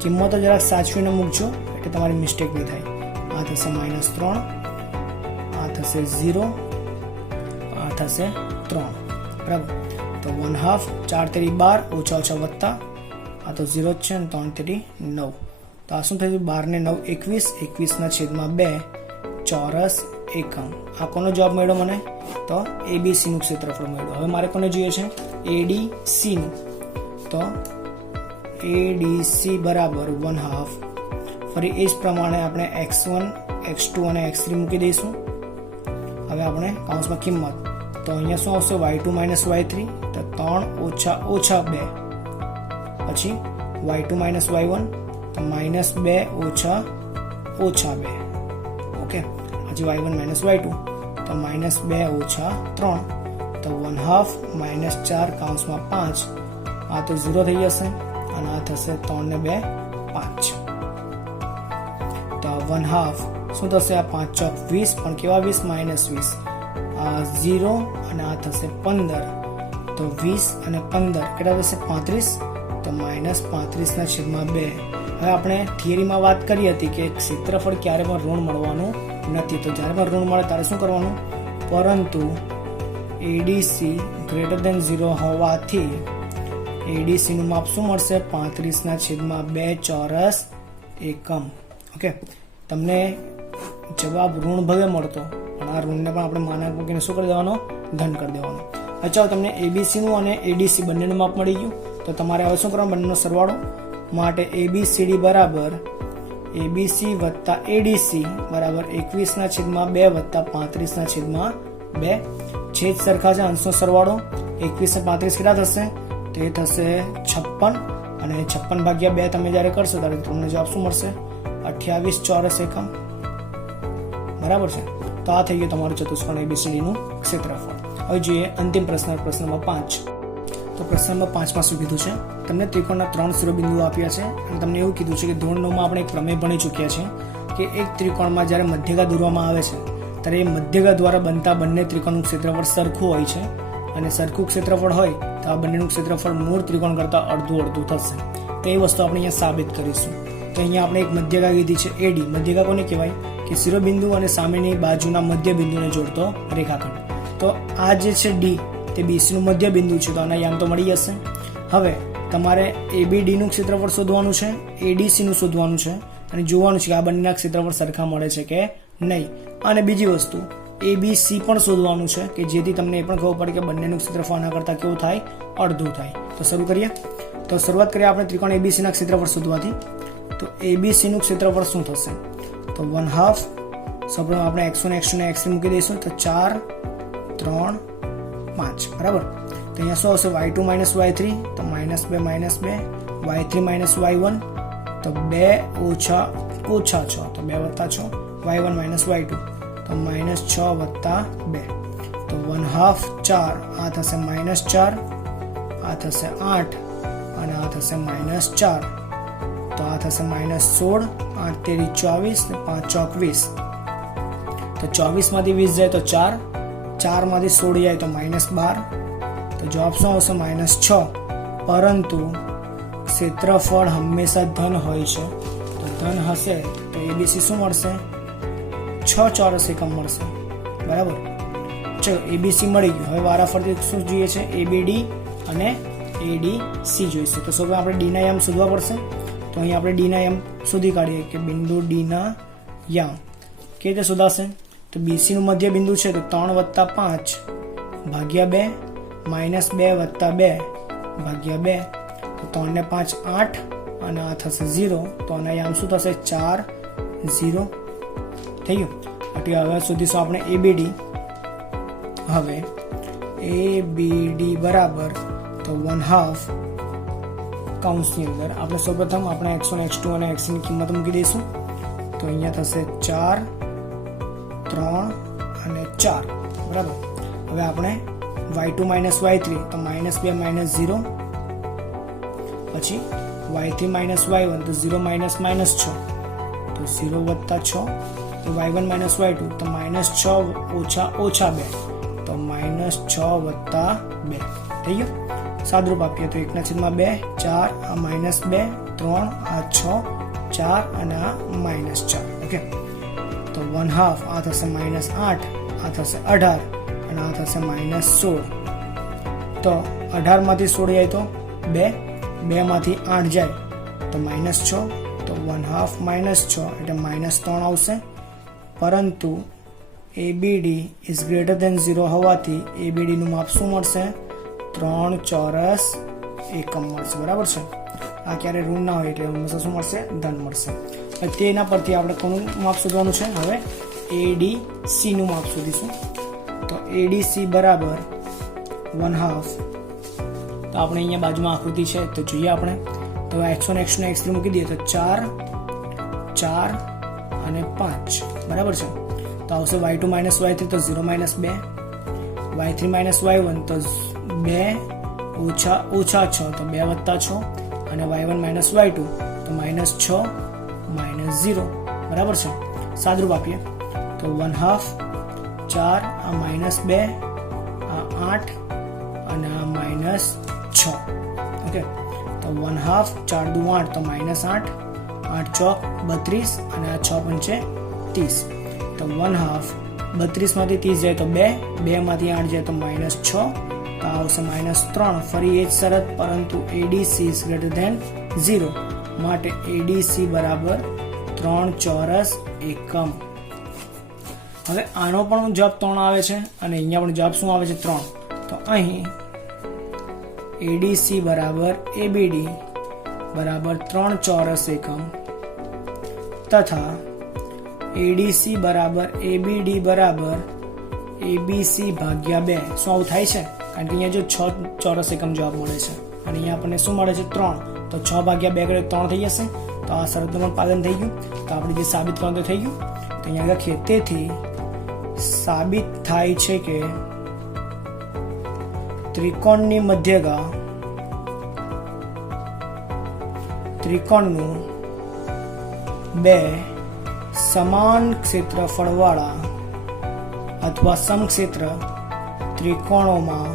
કિંમતો જરાક સાચવીને મૂકજો એટલે તમારી મિસ્ટેક નહીં થાય. આ થશે -3, આ થશે 0, આ થશે 3. બરાબર. તો 1/2 4 × 12 ઓછા ઓછા વત્તા, આ તો 0 જ છે અને 3 × 9 તો આ શું થયું, 12 ને 9 21, 21/2 ચોરસ એકમ. આ કોનો જવાબ મળ્યો મને, તો એબીસી નું ક્ષેત્રફળ મળ્યું. હવે મારે કોને જોઈએ છે, એડીસી નું. તો એડીસી બરાબર 1/2. ફરી એ જ પ્રમાણે આપણે x1 x2 અને x3 મૂકી દઈશું. હવે આપણે કૌંસમાં કિંમત, તો અહીંયા શું આવશે, y2 - y3 તો 3 ઓછા 2, પછી y2 - y1 તો -2 ઓછા 2. ઓકે. પછી y1 - y2 તો -2 ઓછા 3 તો 1/2 -4 કૌંસમાં 5, આ તો 0 થઈ જશે અને આ થશે 3 ને 2 5. તો 1/2 શું થશે, આ 5 ચોક 20, પણ કેવા 20, -20, આ 0 અને આ થશે 15 તો 20 અને 15 કેટલા થશે, 35 તો -35/2. હવે આપણે થિયરીમાં વાત કરી હતી કે ક્ષેત્રફળ ક્યારે પણ ઋણ મળવાનું નથી. તો જ્યારે પણ ઋણ મળે ત્યારે શું કરવાનું, પરંતુ એડીસી > 0 હોવાથી એડીસી નું માપ શું મળશે, 35/2 ચોરસ એકમ. ઓકે. તમને જવાબ ઋણ ભલે મળતો પણ આ ઋણને પણ આપણે માનાંક મૂકીને શું કરી દેવાનો, ધન કરી દેવાનો. અચ્છા, તમને એબીસી નું અને એડીસી બંનેનું માપ મળી ગયું. તો તમારે હવે શું કરવાનું, બંનેનો સરવાળો. માટે ABCD બરાબર ABC વત્તા ADC બરાબર 21/2 વત્તા 35/2. છેદ સરખા છે, અંશનો સરવાળો 21 ને 35 કેટલા થશે, તો એ થશે 56 અને 56/2 તમે જ્યારે કરશો ત્યારે તમને જવાબ શું મળશે, 28 ચોરસ એકમ. બરાબર છે. તો આ થઈ ગયું તમારું ચતુષ્કોણ ABCD નું ક્ષેત્રફળ. હવે જોઈએ અંતિમ પ્રશ્ન નંબર 5. તો પ્રશ્ન નંબર 5 માં શું કીધું છે, તમને ત્રિકોણના 3 શિરોબિંદુઓ આપ્યા છે અને તમને એવું કીધું છે કે ધોરણ 9 માં આપણે એક પ્રમેય ભણી ચૂક્યા છે કે એક ત્રિકોણમાં જ્યારે મધ્યગા દોરવામાં આવે છે ત્યારે એ મધ્યગા દ્વારા બનતા બંને ત્રિકોણનું ક્ષેત્રફળ સરખું હોય છે અને સરખું ક્ષેત્રફળ હોય તો આ બંનેનું ક્ષેત્રફળ મૂળ ત્રિકોણ કરતાં અડધું થશે. તો એ વસ્તુ આપણે અહીંયા સાબિત કરીશું. તો અહીંયા આપણે એક મધ્યગા લીધી છે AD. મધ્યગા કોને કહેવાય, કે શિરોબિંદુ અને સામેની બાજુના મધ્ય બિંદુને જોડતો રેખાખંડ. તો આ જે છે D, તે BC નું મધ્ય બિંદુ છે, તો આના યામ તો મળી જશે. હવે તમારે ABD નું ક્ષેત્રફળ શોધવાનું છે, ADC નું શોધવાનું છે અને જોવાનું છે કે આ બંનેના ક્ષેત્રફળ સરખા મળે છે કે નહીં. અને બીજી વસ્તુ ABC પણ શોધવાનું છે કે જેથી તમને એ પણ ખબર પડે કે બંનેનું ક્ષેત્રફળ આના કરતાં કેવું થાય, અડધું થાય. તો શરૂ કરીએ. તો શરૂઆત કરીએ આપણે ત્રિકોણ ABC ના ક્ષેત્રફળ શોધવાથી. તો ABC નું ક્ષેત્રફળ શું થશે? તો 1/2 સૌપ્રથમ આપણે x1 x2 ને x3 મૂકી દઈશું. તો 4 3 5 બરાબર. તો અહીંયા શું આવશે? y2 - y3 તો -2 -2 y3 - y1 તો 2 ઓછા 6 તો 2 + 6 y1 - y2 તો -6 + 2 તો 1/2 4 આ થશે -4 આ થશે 8 અને આ થશે -4 તો આ થશે -16 8 તેરી 24 ને 5 ચોક 20 તો 24 માંથી 20 જાય તો 4 4 માંથી 16 જાય તો -12 તો જવાબ શું આવશે? -6. પરંતુ ક્ષેત્રફળ હંમેશા ધન હોય છે, તો ધન હશે તો ABC શું મળશે? 6 ચોરસ એકમ મળશે બરાબર. ચલો ABC મળી ગયું. હવે વારાફરતી શું જોઈએ છે? ABD અને ADC જોઈશે. તો સૌપ્રથમ આપણે D ના યામ શોધવા પડશે. તો અહીં આપણે D ના યામ શોધી કાઢીએ કે બિંદુ D ના યામ કેવી રીતે શોધાશે? તો BC નું મધ્ય બિંદુ છે તો 3 + 5 ભાગ્યા 2 -2 + 2 ભાગ્યા 2 તો 3 ને 5 8 અને આ થશે 0 તો આના યામ શું થશે? 4 0 થઈ ગયું. એટલે હવે શોધીશું આપણે ABD. હવે ABD બરાબર તો 1/2 કૌંસની અંદર આપણે સૌપ્રથમ આપણે x1 x2 અને x3 ની કિંમત મૂકી દઈશું. તો અહીંયા થશે 4 3 અને 4 બરાબર. હવે આપણે y2 - y3 તો -2 - 0 પછી y3 - y1 તો 0 - -6 તો 0 + 6 તો y1 - y2 તો -6 ઓછા 2 તો -6 + 2 થઈ ગયું. સાદરૂપ આપીએ તો 1/2 4 આ -2 3 આ 6 4 અને આ -4 ઓકે. તો 1/2 આ થશે -8 આ થશે 18 અને આ થશે -16 તો 18 માંથી 16 જાય તો 2 2 માંથી 8 જાય તો -6 તો 1/2 -6 એટલે -3 આવશે. પરંતુ ABD ઇઝ ગ્રેટર ધેન 0 હોવાથી ABD નું માપ શું મળશે? 3 ચોરસ એકમ મળશે બરાબર છે. આ ક્યારે ઋણ ના હોય એટલે હંમેશા શું મળશે? ધન મળશે. તેના પરથી આપણે કોનું માપ શોધવાનું છે? હવે ADC નું માપ શોધીશું. તો ADC બરાબર 1/2 તો આપણે અહીંયા બાજુમાં આકૃતિ છે તો જોઈએ આપણે. તો x1 x2 ને x3 મૂકી દઈએ તો 4 4 અને 5 બરાબર છે. તો આવશે y2 - y3 તો 0 - 2 y3 - y1 તો 2 ઓછા 6 તો 2 + 6 અને y1 - y2 તો -6 -0 બરાબર છે. સાદરૂપ આપીએ તો 1/2 4 આ -2 આ 8 અને આ -6 ઓકે. તો 1/2 4 દુ 8 તો -8 8 ચોક 32 અને આ 6 પંચે 30 તો 1/2 32 માંથી 30 જાય તો 2 2 માંથી 8 જાય તો -6 તો આવશે -3. ફરી એ જ શરત પરંતુ ADC ઇઝ ગ્રેટર ધેન 0 માટે ADC બરાબર 3 ચોરસ એકમ. હવે આનો પણ જવાબ 3 આવે છે અને અહીંયા પણ જવાબ શું આવે છે? 3. તો અહીં ADC બરાબર ABD બરાબર 3 ચોરસ એકમ તથા ADC બરાબર ABD બરાબર ABC ભાગ્યા 2. શું આવું થાય છે? કારણ કે અહીંયા જો 6 ચોરસ એકમ જવાબ મળે છે અને અહીંયા આપણને શું મળે છે? 3. તો 6 ભાગ્યા 2 કરે 3 થઈ જશે. તો આ શરતનું પણ પાલન થઈ ગયું. તો આપણે જે સાબિત કરવાનું થઈ ગયું. તો અહીંયા લખીએ તેથી સાબિત થાય છે કે ત્રિકોણની મધ્યગા ત્રિકોણનું 2 સમાન ક્ષેત્રફળવાળા અથવા સમક્ષેત્ર ત્રિકોણોમાં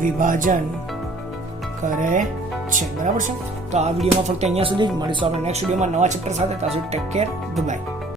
વિભાજન કરે છે બરાબર છે. તો આ વિડીયોમાં ફક્ત અહીંયા સુધી જ મળીશું આપણે નેક્સ્ટ વિડીયોમાં નવા ચેપ્ટર સાથે. ત્યાં સુધી ટેક કેર, બાય.